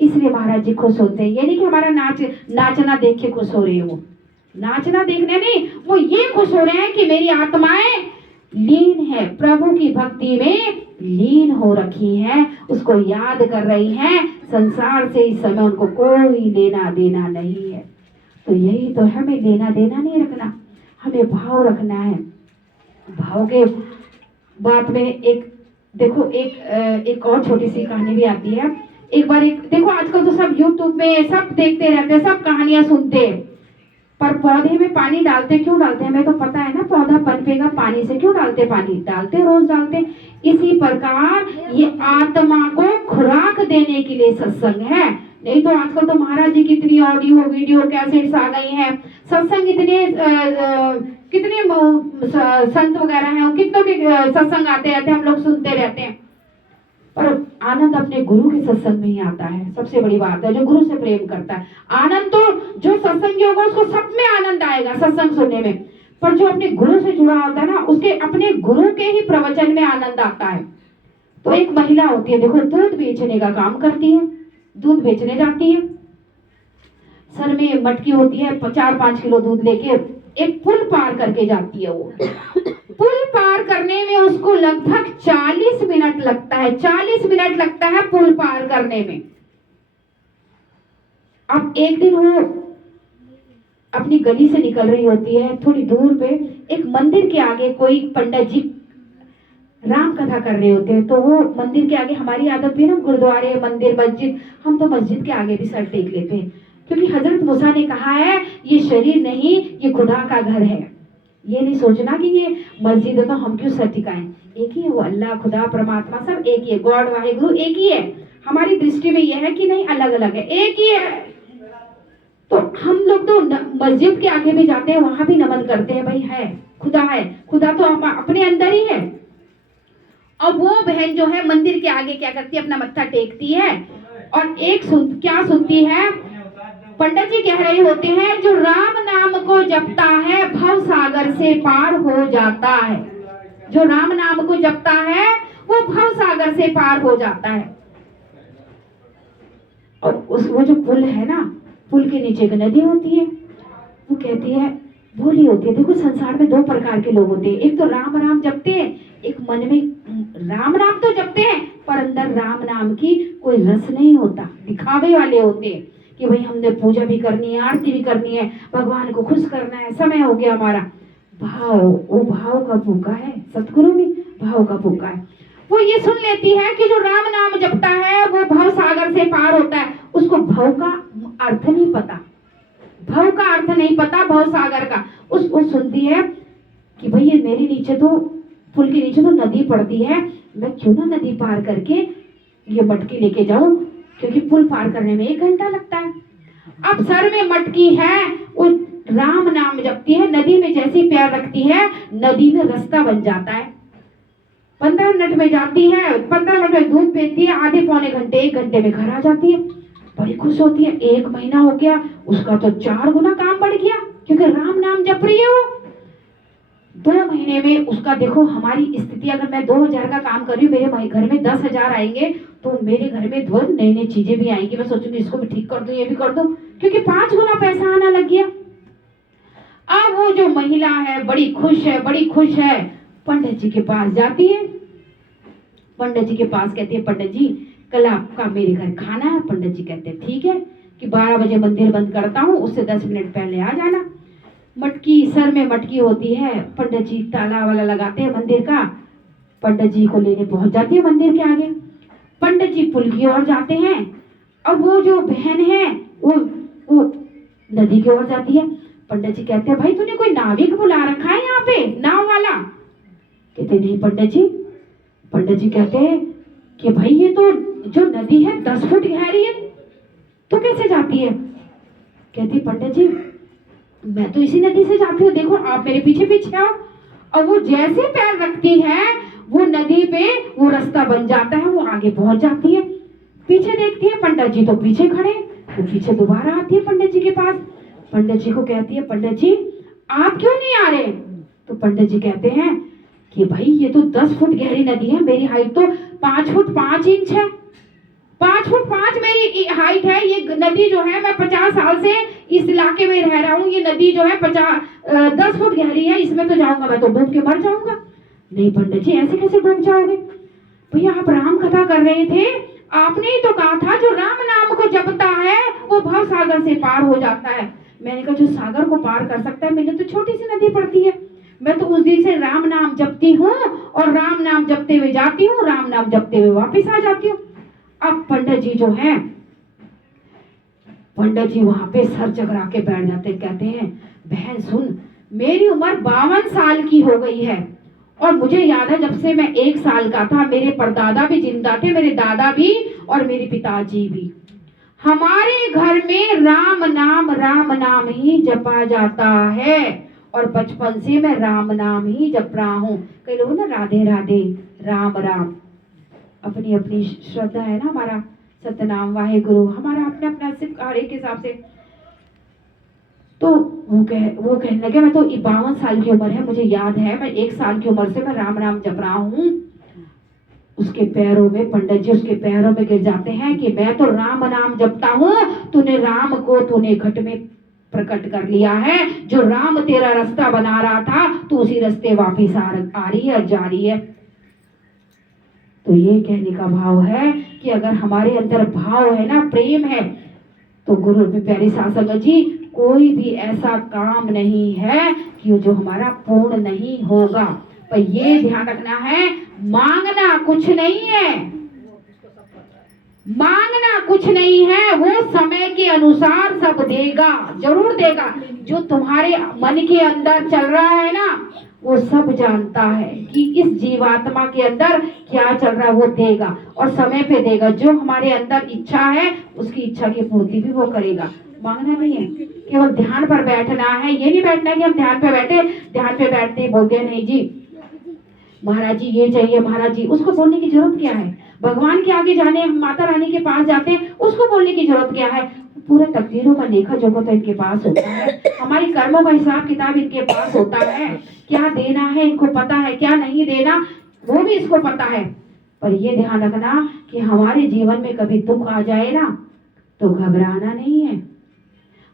इसलिए महाराज जी खुश होते हैं। ये नहीं कि हमारा नाचना देख के खुश हो रहे हो, नाचना देखने नहीं, वो ये खुश हो रहे हैं कि मेरी आत्माएं लीन है, प्रभु की भक्ति में लीन हो रखी हैं, उसको याद कर रही हैं। संसार से इस समय उनको कोई लेना देना नहीं है। तो यही तो हमें लेना देना नहीं रखना, हमें भाव रखना है। भाव के बात में एक देखो, एक और छोटी सी कहानी भी आती है। एक बार देखो, आजकल तो सब YouTube में सब देखते रहते हैं, सब कहानियां सुनते हैं, पर पौधे में पानी डालते क्यों डालते हैं? हमें तो पता है ना, पौधा पनपेगा पानी से। क्यों डालते पानी? डालते, रोज डालते। इसी प्रकार ये आत्मा को खुराक देने के लिए सत्संग है। नहीं तो आजकल तो महाराज जी कितनी ऑडियो वीडियो कैसेट्स आ गई हैं, सत्संग कितने संत वगैरह हैं, कितनों के सत्संग आते रहते हैं, हम लोग सुनते रहते हैं, पर आनंद अपने गुरु के सत्संग में ही आता है। सबसे बड़ी बात है, जो गुरु से प्रेम करता है, आनंद तो जो सत्संगी होगा उसको सब में आनंद आएगा सत्संग सुनने में, पर जो अपने गुरु से जुड़ा होता है ना, उसके अपने गुरु के ही प्रवचन में आनंद आता है। तो एक महिला होती है, देखो, दूध बेचने का काम करती है, दूध बेचने जाती है, सर में मटकी होती है, 4-5 किलो दूध लेके एक पुल पार करके जाती है। वो पुल पार करने में उसको लगभग 40 मिनट लगता है, 40 मिनट लगता है पुल पार करने में। अब एक दिन वो अपनी गली से निकल रही होती है, थोड़ी दूर पे एक मंदिर के आगे कोई पंडित जी राम कथा कर रहे होते हैं। तो वो मंदिर के आगे, हमारी आदत भी ना, गुरुद्वारे, मंदिर, मस्जिद, हम तो मस्जिद के आगे भी सर टेक लेते हैं, क्योंकि हजरत मूसा ने कहा है ये शरीर नहीं, ये खुदा का घर है। ये नहीं सोचना कि ये मस्जिद है तो हम क्यों सर टिकाएं। एक ही है वो, अल्लाह, खुदा, परमात्मा सब एक ही है, गॉड, वाहिगुरु एक ही है। हमारी दृष्टि में यह है कि नहीं, अलग अलग है, एक ही है। तो हम लोग तो मस्जिद के आगे भी जाते हैं, वहां भी नमन करते हैं, भाई है, खुदा है, खुदा तो अपने अंदर ही है। अब वो बहन जो है मंदिर के आगे क्या करती है, अपना मत्था टेकती है, और क्या सुनती है, पंडित जी कह रहे होते हैं, जो राम नाम को जपता है भव सागर से पार हो जाता है। जो राम नाम को जपता है वो भव सागर से पार हो जाता है। और वो जो पुल है ना, पुल के नीचे एक नदी होती है। वो कहती है भोली होती है। देखो संसार में दो प्रकार के लोग होते हैं, एक तो राम राम जपते हैं, एक मन में राम नाम तो जपते हैं पर अंदर राम नाम की कोई रस नहीं होता, दिखावे वाले होते हैं कि भाई हमने पूजा भी करनी है, आरती भी करनी है, भगवान को खुश करना है, समय हो गया हमारा। भाव, वो भाव का भूखा है, सतगुरु भी भाव का भूखा है। वो ये सुन लेती है कि जो राम नाम जपता है वो भव सागर से पार होता है, उसको भव का अर्थ नहीं पता, भव का अर्थ नहीं पता, भव सागर का। उसको सुनती है कि भाई ये मेरे नीचे तो, पुल के नीचे तो नदी पड़ती है, मैं क्यों ना नदी पार करके ये मटकी लेके जाऊं, क्योंकि पुल पार करने में 1 घंटा लगता है। अब सर में मटकी है, वो राम नाम जपती है, नदी में जैसे पैर रखती है नदी में रास्ता बन जाता है। 15 मिनट में जाती है, 15 मिनट में दूध पीती है, आधे पौने घंटे 1 घंटे में घर आ जाती है, बड़ी खुश होती है। 1 महीना हो गया, उसका तो 4 गुना काम बढ़ गया, क्योंकि राम नाम जप रही है वो। 2 महीने में उसका, देखो हमारी स्थिति, अगर मैं 2000 का काम कर रही हूँ, मेरे घर में 10,000 आएंगे, तो मेरे घर में 2 नई नई चीजें भी आएंगी, मैं सोचूंगी इसको भी ठीक कर दूं, ये भी कर दूं, क्योंकि 5 गुना पैसा आना लग गया। अब वो जो महिला है बड़ी खुश है, बड़ी खुश है, पंडित जी के पास जाती है। पंडित जी के पास कहती है, पंडित जी कल आपका मेरे घर खाना है। पंडित जी कहते हैं ठीक है, कि 12 बजे मंदिर बंद करता हूँ, उससे 10 मिनट पहले आ जाना। मटकी, सर में मटकी होती है, पंडित जी ताला वाला लगाते हैं मंदिर का, पंडित जी को लेने पहुंच जाती है मंदिर के आगे। पंडित जी पुल की ओर जाते हैं, और वो जो बहन है वो नदी की ओर जाती है। पंडित जी कहते हैं, भाई तूने कोई नाविक बुला रखा है यहाँ पे, नाव वाला? कहते नहीं पंडित जी। पंडित जी कहते हैं कि भाई ये तो जो नदी है 10 फुट गहरी है, तो कैसे जाती है? कहती पंडित जी मैं तो इसी नदी से जाती हूँ, देखो आप मेरे पीछे पीछे आओ। और वो जैसे पैर रखती है वो नदी पे वो रास्ता बन जाता है, वो आगे पहुंच जाती है। पीछे देखती है, पंडित जी तो पीछे खड़े, वो पीछे दोबारा आती है पंडित जी के पास। पंडित जी को कहती है, पंडित जी आप क्यों नहीं आ रहे? तो पंडित जी कहते हैं कि भाई ये तो 10 फुट गहरी नदी है, मेरी हाइट तो 5 फुट 5 इंच है, 5 फुट 5 मेरी हाइट है। ये नदी जो है, मैं 50 साल से इस इलाके में रह रहा हूँ, ये नदी जो है 10 फुट गहरी है, इसमें तो जाऊंगा मैं तो डूब के मर जाऊंगा। नहीं पंडित जी ऐसे कैसे डूब जाओगे? भैया आप राम कथा कर रहे थे, आपने ही तो कहा था जो राम नाम को जपता है वो भव सागर से पार हो जाता है। मैंने कहा जो सागर को पार कर सकता है, मैंने तो छोटी सी नदी पड़ती है, मैं तो उस दिन से राम नाम जपती हूँ, और राम नाम जपते हुए जाती हूँ, राम नाम जपते हुए वापस आ जाती हूँ। अब पंडित जी जो है, पंडित जी वहां पे सर चकरा के बैठ जाते, कहते हैं बहन सुन, मेरी उम्र 52 साल की हो गई है, और मुझे याद है जब से मैं 1 साल का था, मेरे परदादा भी जिंदा थे, मेरे दादा भी और मेरे पिताजी भी। हमारे घर में राम नाम ही जपा जाता है, और बचपन से मैं राम नाम ही जप रहा हूँ। कई लोग ना राधे राधे राम राम, अपनी अपनी श्रद्धा है ना, हमारा सतनाम वाहे गुरु, हमारा अपना अपना सिर्फ हर एक हिसाब से। तो वो कहने लगे मैं तो 52 साल की उम्र है, मुझे याद है मैं 1 साल की उम्र से मैं राम नाम जप रहा हूँ। उसके पैरों में, पंडित जी उसके पैरों में गिर जाते हैं कि मैं तो राम नाम जपता हूँ, तूने राम को तूने घट में प्रकट कर लिया है, जो राम तेरा रास्ता बना रहा था तो उसी रास्ते वापिस आ रही है और जा रही है। तो ये कहने का भाव है कि अगर हमारे अंदर भाव है ना, प्रेम है, तो गुरु प्यारी साध संगत जी कोई भी ऐसा काम नहीं है कि जो हमारा पूर्ण नहीं होगा। पर ये ध्यान रखना है, मांगना कुछ नहीं है, मांगना कुछ नहीं है, वो समय के अनुसार सब देगा, जरूर देगा। जो तुम्हारे मन के अंदर चल रहा है ना, वो सब जानता है कि इस जीवात्मा के अंदर क्या चल रहा है, वो देगा और समय पे देगा। जो हमारे अंदर इच्छा है उसकी इच्छा की पूर्ति भी वो करेगा। मांगना नहीं है, केवल ध्यान पर बैठना है। ये नहीं बैठना कि हम ध्यान पे बैठे, ध्यान पे बैठते बोलते नहीं जी महाराज जी ये चाहिए, महाराज जी, उसको बोलने की जरूरत क्या है? भगवान के आगे जाने, माता रानी के पास जाते हैं, उसको बोलने की जरूरत क्या है? पूरे तकदीरों का लेखा जोखा तो इनके पास होता है, हमारी कर्मों का हिसाब किताब इनके पास होता है, क्या देना है इनको पता है, क्या नहीं देना वो भी इसको पता है। पर ये ध्यान रखना कि हमारे जीवन में कभी दुख आ जाए ना तो घबराना नहीं है।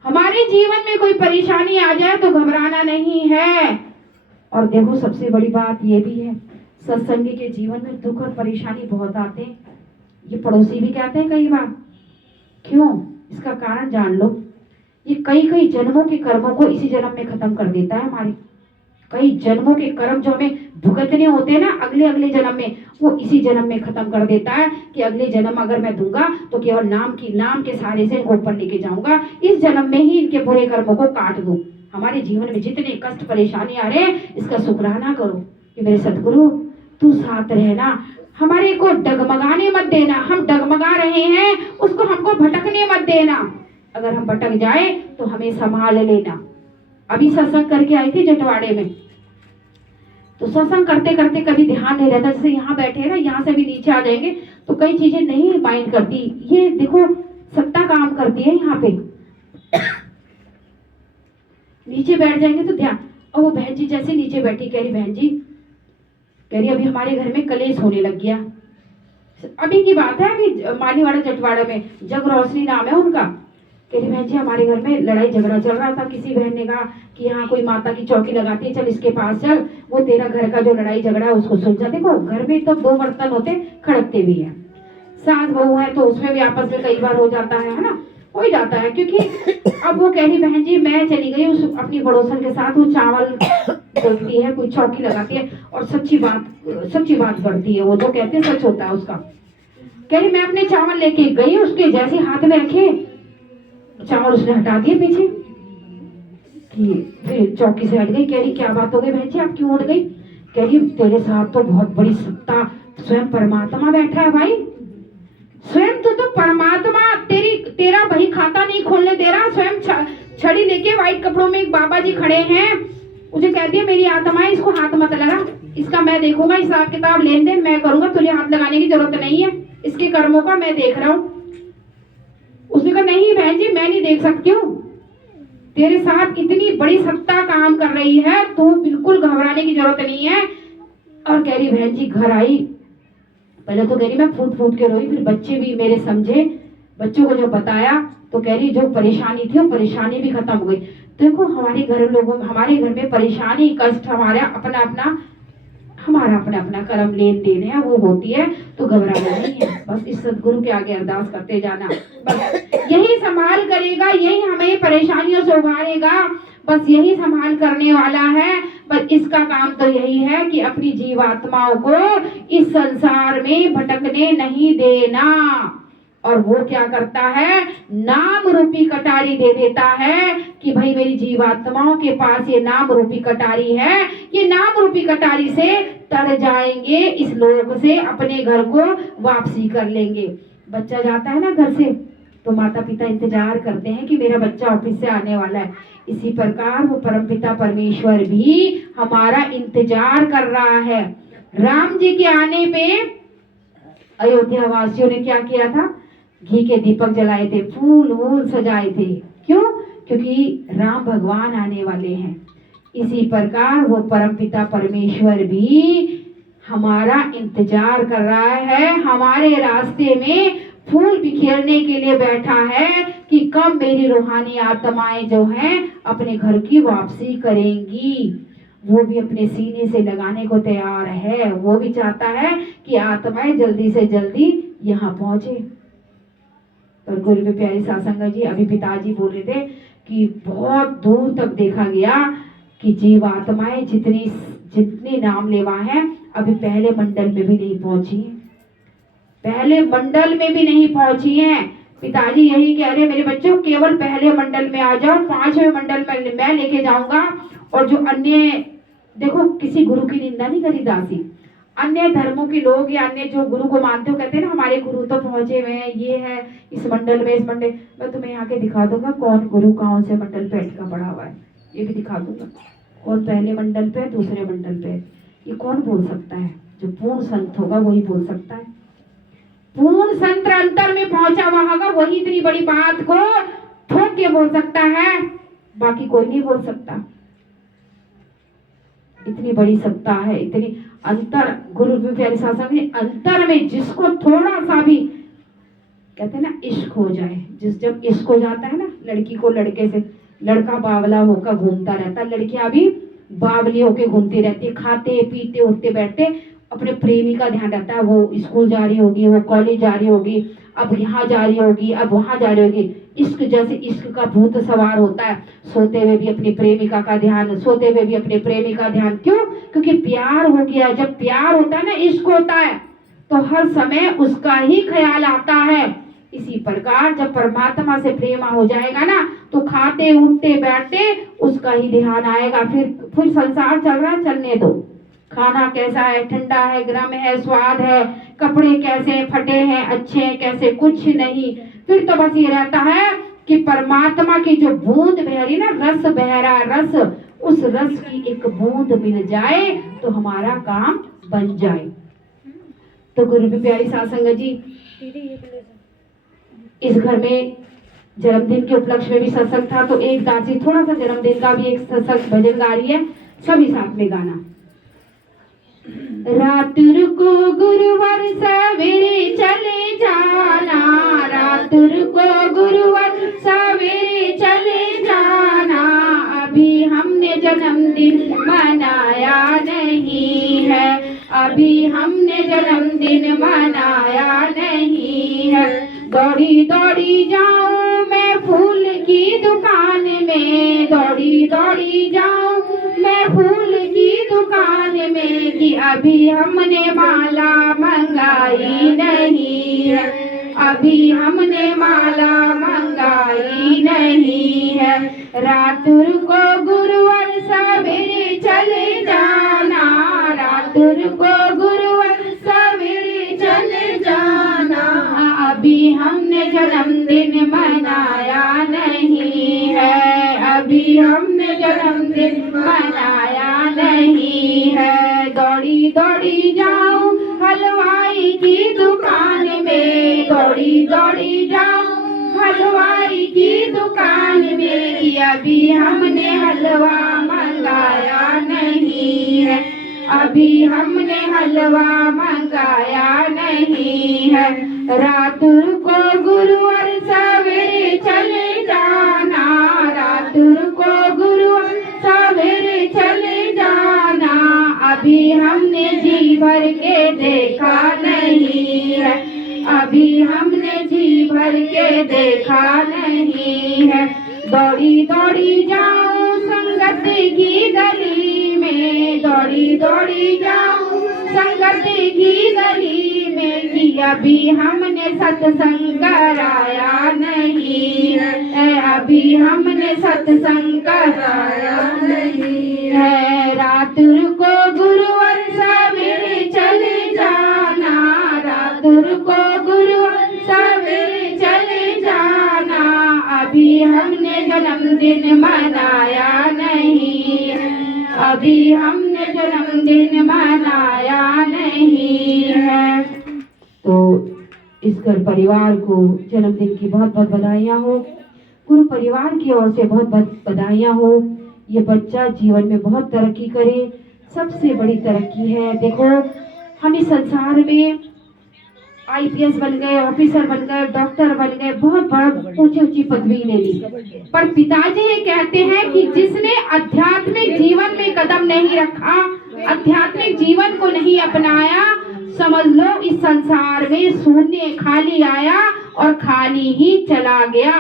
हमारे जीवन में कोई परेशानी आ जाए तो घबराना नहीं है। और देखो सबसे बड़ी बात ये भी है, सत्संगी के जीवन में दुख और परेशानी बहुत आते हैं। ये पड़ोसी भी कहते हैं कई बार, क्यों? इसका कारण जान लो। ये कई कई जन्मों के कर्मों को इसी जन्म में खत्म कर देता है। हमारे कई जन्मों के कर्म जो हमें भुगतने होते हैं ना अगले अगले जन्म में, वो इसी जन्म में खत्म कर देता है कि अगले जन्म अगर मैं दूंगा तो केवल नाम के सहारे से इनको ऊपर लेके जाऊंगा, इस जन्म में ही इनके बुरे कर्मों को काट दूं। हमारे जीवन में जितने कष्ट परेशानी आ रहे हैं इसका शुक्राना करो कि मेरे सतगुरु तू साथ रहना, हमारे को डगमगाने मत देना। हम डगमगा रहे हैं उसको हमको भटकने मत देना। अगर हम भटक जाए तो हमें संभाल लेना। अभी सत्संग करके आई थी जटवाड़े में, तो सत्संग करते करते कभी ध्यान नहीं रहता, जैसे यहाँ बैठे हैं ना, यहाँ से भी नीचे आ जाएंगे तो कई चीजें नहीं माइंड करती। ये देखो सत्ता काम करती है यहाँ पे। नीचे बैठ जाएंगे तो ध्यान, और वो बहन जी जैसे नीचे बैठी कह रही बहन जी, कह रही अभी हमारे घर में कलेश होने लग गया। अभी की बात है, अभी मालीवाड़ा जटवाड़ा में, जग रोशनी नाम है उनका। कह रही बहन जी हमारे घर में लड़ाई झगड़ा चल रहा था। किसी बहन ने कहा कि यहाँ कोई माता की चौकी लगाती है, चल इसके पास चल, वो तेरा घर का जो लड़ाई झगड़ा है उसको सुलझा। देखो घर में तो दो बर्तन होते खड़कते भी है, सास बहू है तो उसमें भी आपस में कई बार हो जाता है ना, हो ही जाता है। क्योंकि अब वो कह रही बहन जी मैं चली गई उस अपनी पड़ोसन के साथ, वो चावल बोलती है, कोई चौकी लगाती है और सच्ची बात करती है, वो जो कहते हैं सच होता है उसका। कह रही मैं अपने चावल लेके गई, उसके जैसे हाथ में रखे चावल उसने हटा दिए पीछे, कि फिर चौकी से हट गई। कह रही क्या बात हो गई बहन जी, आप क्यों उठ गई? कह रही तेरे साथ तो बहुत बड़ी सत्ता स्वयं परमात्मा बैठा है भाई, स्वयं तो परमात्मा तेरा वही खाता नहीं खोलने दे रहा। स्वयं छड़ी लेके व्हाइट कपड़ों में एक बाबा जी खड़े हैं, मुझे कहती है मेरी आत्मा है, इसको हाथ मत लगा, इसका मैं देखूंगा, हिसाब किताब लेन देन मैं करूंगा, तुझे हाथ लगाने की जरूरत नहीं है, इसके कर्मों का मैं देख रहा हूँ। उसने कहा नहीं बहन जी मैं नहीं देख सकती हूँ, तेरे साथ इतनी बड़ी सत्ता काम कर रही है, तू बिल्कुल घबराने की जरूरत नहीं है। और कह रही बहन जी घर आई, पहले तो कह रही मैं फूट फूट के रोई, फिर बच्चे भी मेरे समझे, बच्चों को जब बताया तो कह रही जो परेशानी थी वो परेशानी भी खत्म हो गई। देखो हमारे घर में परेशानी कष्ट हमारा अपना अपना कर्म लेन देन है, वो होती है तो घबराना नहीं है। बस इस सदगुरु के आगे अरदास करते जाना, बस यही संभाल करेगा, यही हमें परेशानियों से उबारेगा, बस यही संभाल करने वाला है। बस इसका काम तो यही है कि अपनी जीवात्माओं को इस संसार में भटकने नहीं देना। और वो क्या करता है, नाम रूपी कटारी दे देता है कि भाई मेरी जीवात्माओं के पास ये नाम रूपी कटारी है, ये नाम रूपी कटारी से तर जाएंगे, इस लोक से अपने घर को वापसी कर लेंगे। बच्चा जाता है ना घर से तो माता पिता इंतजार करते हैं कि मेरा बच्चा ऑफिस से आने वाला है। इसी प्रकार वो परमपिता परमेश्वर भी हमारा इंतजार कर रहा है। राम जी के आने पे अयोध्या वासियों ने क्या किया था, घी के दीपक जलाए थे, फूल वूल सजाए थे, क्यों? क्योंकि राम भगवान आने वाले हैं। इसी प्रकार वो परमपिता परमेश्वर भी हमारा इंतजार कर रहा है, हमारे रास्ते में फूल बिखेरने के लिए बैठा है कि कब मेरी रूहानी आत्माएं जो हैं अपने घर की वापसी करेंगी। वो भी अपने सीने से लगाने को तैयार है, वो भी चाहता है कि आत्माएं जल्दी से जल्दी यहाँ पहुंचे। और गुरु में प्यारे सासंग जी अभी पिताजी बोल रहे थे कि बहुत दूर तक देखा गया कि जीवात्माएं जितनी नाम लेवा है अभी पहले मंडल में भी नहीं पहुंची, पहले मंडल में भी नहीं पहुंची हैं। पिताजी यही कह रहे मेरे बच्चों केवल पहले मंडल में आ जाओ, 5वें मंडल में मैं लेके जाऊंगा। और जो अन्य देखो किसी गुरु की निंदा नहीं करी दासी, अन्य धर्मों के लोग या अन्य जो गुरु को मानते हो कहते हैं ना हमारे गुरु तो पहुंचे हुए हैं, ये है इस मंडल में, इस मंडल मैं तुम्हें यहाँ के दिखा दूंगा कौन गुरु कौन से मंडल पे अटका पड़ा हुआ है, ये भी दिखा दूंगा कौन पहले मंडल पे दूसरे मंडल पे। ये कौन बोल सकता है? जो पूर्ण संत होगा वही बोल सकता है। पूर्ण संत अंतर में पहुंचा हुआ होगा वही इतनी बड़ी बात को ठोक के बोल सकता है, बाकी कोई नहीं बोल सकता। इतनी बड़ी सत्ता है, इतनी अंतर गुरु प्यारे शासन में अंतर में जिसको थोड़ा सा भी कहते हैं ना इश्क हो जाए, जब इश्क हो जाता है ना लड़की को लड़के से, लड़का बावला होकर घूमता रहता है, लड़कियां भी बावली होकर घूमती रहती है, खाते पीते उठते बैठते अपने प्रेमी का ध्यान रहता है। वो स्कूल जा रही होगी, वो कॉलेज जा रही होगी, अब यहाँ जा रही होगी, अब वहां जा रही होगी। इश्क जैसे इश्क का भूत सवार होता है, सोते हुए भी अपनी प्रेमिका का ध्यान, सोते हुए भी अपने प्रेमी का ध्यान। क्यों? क्योंकि प्यार हो गया। जब प्यार होता है ना, इश्क होता है, तो हर समय उसका ही ख्याल आता है। इसी प्रकार जब परमात्मा से प्रेम हो जाएगा ना, तो खाते उठते बैठते उसका ही ध्यान आएगा। फिर संसार चल रहा है, चलने दो। खाना कैसा है, ठंडा है, गर्म है, स्वाद है, कपड़े कैसे फटे हैं, अच्छे हैं कैसे, कुछ नहीं। फिर तो बस ये रहता है कि परमात्मा की जो बूंद बह रही ना, रस बह रहा है, रस, उस रस की एक बूंद मिल जाए तो हमारा काम बन जाए। तो गुरु की प्यारी साध संगत जी, इस घर में जन्मदिन के उपलक्ष्य में भी सत्संग था, तो एक दासी थोड़ा सा जन्मदिन का भी एक सत्संग भजन गा रही है, सभी साथ में गाना। रातुर को गुरुवार सवेरे चले जाना, रातुर को गुरुवार सवेरे चले जाना, अभी हमने जन्मदिन मनाया नहीं है, अभी हमने जन्मदिन मनाया नहीं है। दौड़ी दौड़ी जाऊं मैं फूल की दुकान में, दौड़ी दौड़ी जाऊं मैं फूल की दुकान में, कि अभी हमने माला मंगाई नहीं है, अभी हमने माला मंगाई नहीं है। रातुर को गुरुवार सवेरे चले जाना, रातुर को गुरुवार सवेरे चले जाना, अभी हमने जन्मदिन मनाया नहीं है, अभी हमने जन्मदिन मनाया नहीं है। दौड़ी दौड़ी जाऊं हलवाई की दुकान में, दौड़ी दौड़ी जाऊं हलवाई की दुकान में, कि अभी हमने हलवा मंगाया नहीं है, अभी हमने हलवा मंगाया नहीं है। रातुर को गुरुवार सवेरे चले जाना, रातुर को गुरुवार सवेरे चले जाना, अभी हमने जी भर के देखा नहीं है, अभी हमने जी भर के देखा नहीं है। दौड़ी दौड़ी जाऊं संगत की गली में, दौड़ी दौड़ी जाऊं संगत की गली में, कि अभी हमने सत्संग कराया नहीं है, अभी हमने सत्संग कराया नहीं है। रातुर को गुरुवार सवेरे चले जाना, रातुर को गुरुवार सवेरे चले जाना, अभी हमने जन्मदिन मनाया नहीं है, अभी हमने जन्मदिन मनाया नहीं है। तो इस घर परिवार को जन्मदिन की बहुत बहुत बधाइयाँ हो, गुरु परिवार की ओर से बहुत बहुत बधाइयाँ हो। ये बच्चा जीवन में बहुत तरक्की करे, सबसे बड़ी तरक्की है। देखो हम इस संसार में IPS बन गए, ऑफिसर बन गए, डॉक्टर बन गए, बहुत बड़ा ऊंची ऊंची पदवी ले ली, पर पिताजी ये कहते हैं कि जिसने आध्यात्मिक जीवन में कदम नहीं रखा, आध्यात्मिक जीवन को नहीं अपनाया, समझ लो इस संसार में शून्य खाली आया और खाली ही चला गया।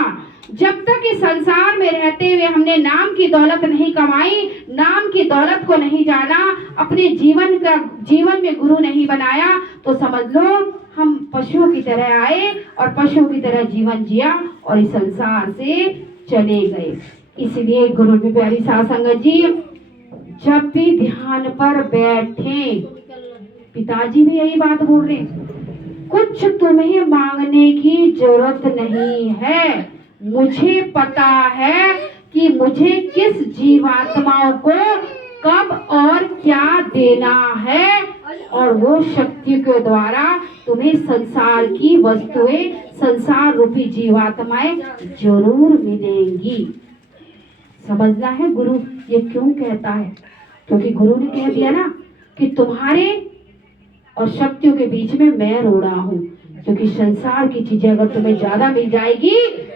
जब तक इस संसार में रहते हुए हमने नाम की दौलत नहीं कमाई, नाम की दौलत को नहीं जाना, अपने जीवन में गुरु नहीं बनाया, तो समझ लो हम पशुओं की तरह आए और पशुओं की तरह जीवन जिया और इस संसार से चले गए। इसलिए गुरु की प्यारी साध संगत जी, जब भी ध्यान पर बैठे, पिताजी भी यही बात बोल रहे, कुछ तुम्हें मांगने की जरूरत नहीं है, मुझे पता है कि मुझे किस जीवात्माओं को कब और क्या देना है, और वो शक्ति के द्वारा तुम्हें संसार की वस्तुएं, संसार रूपी जीवात्माएं जरूर मिलेंगी। समझना है गुरु ये क्यों कहता है, क्योंकि गुरु ने कह दिया ना कि तुम्हारे और शक्तियों के बीच में मैं रो रहा हूँ। क्योंकि संसार की चीजें अगर तुम्हें ज्यादा मिल जाएगी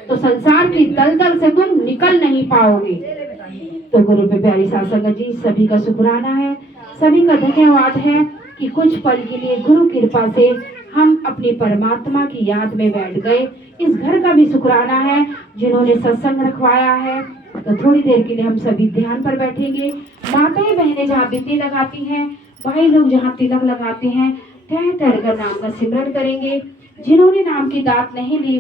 तो संसार की दलदल से तुम निकल नहीं पाओगे। तो गुरु पे प्यारी साध संगत जी, सभी का शुक्राना है, सभी का धन्यवाद है कि कुछ पल के लिए गुरु कृपा से हम अपनी परमात्मा की याद में बैठ गए। इस घर का भी शुक्राना है जिन्होंने सत्संग रखवाया है। तो थोड़ी देर के लिए हम सभी ध्यान पर बैठेंगे। माताएं बहनें जहाँ बिंदी लगाती हैं, भाई लोग जहाँ तिलक लगाते हैं, ठहर ठहर कर नाम का सिमरन करेंगे। जिन्होंने नाम की दात नहीं ली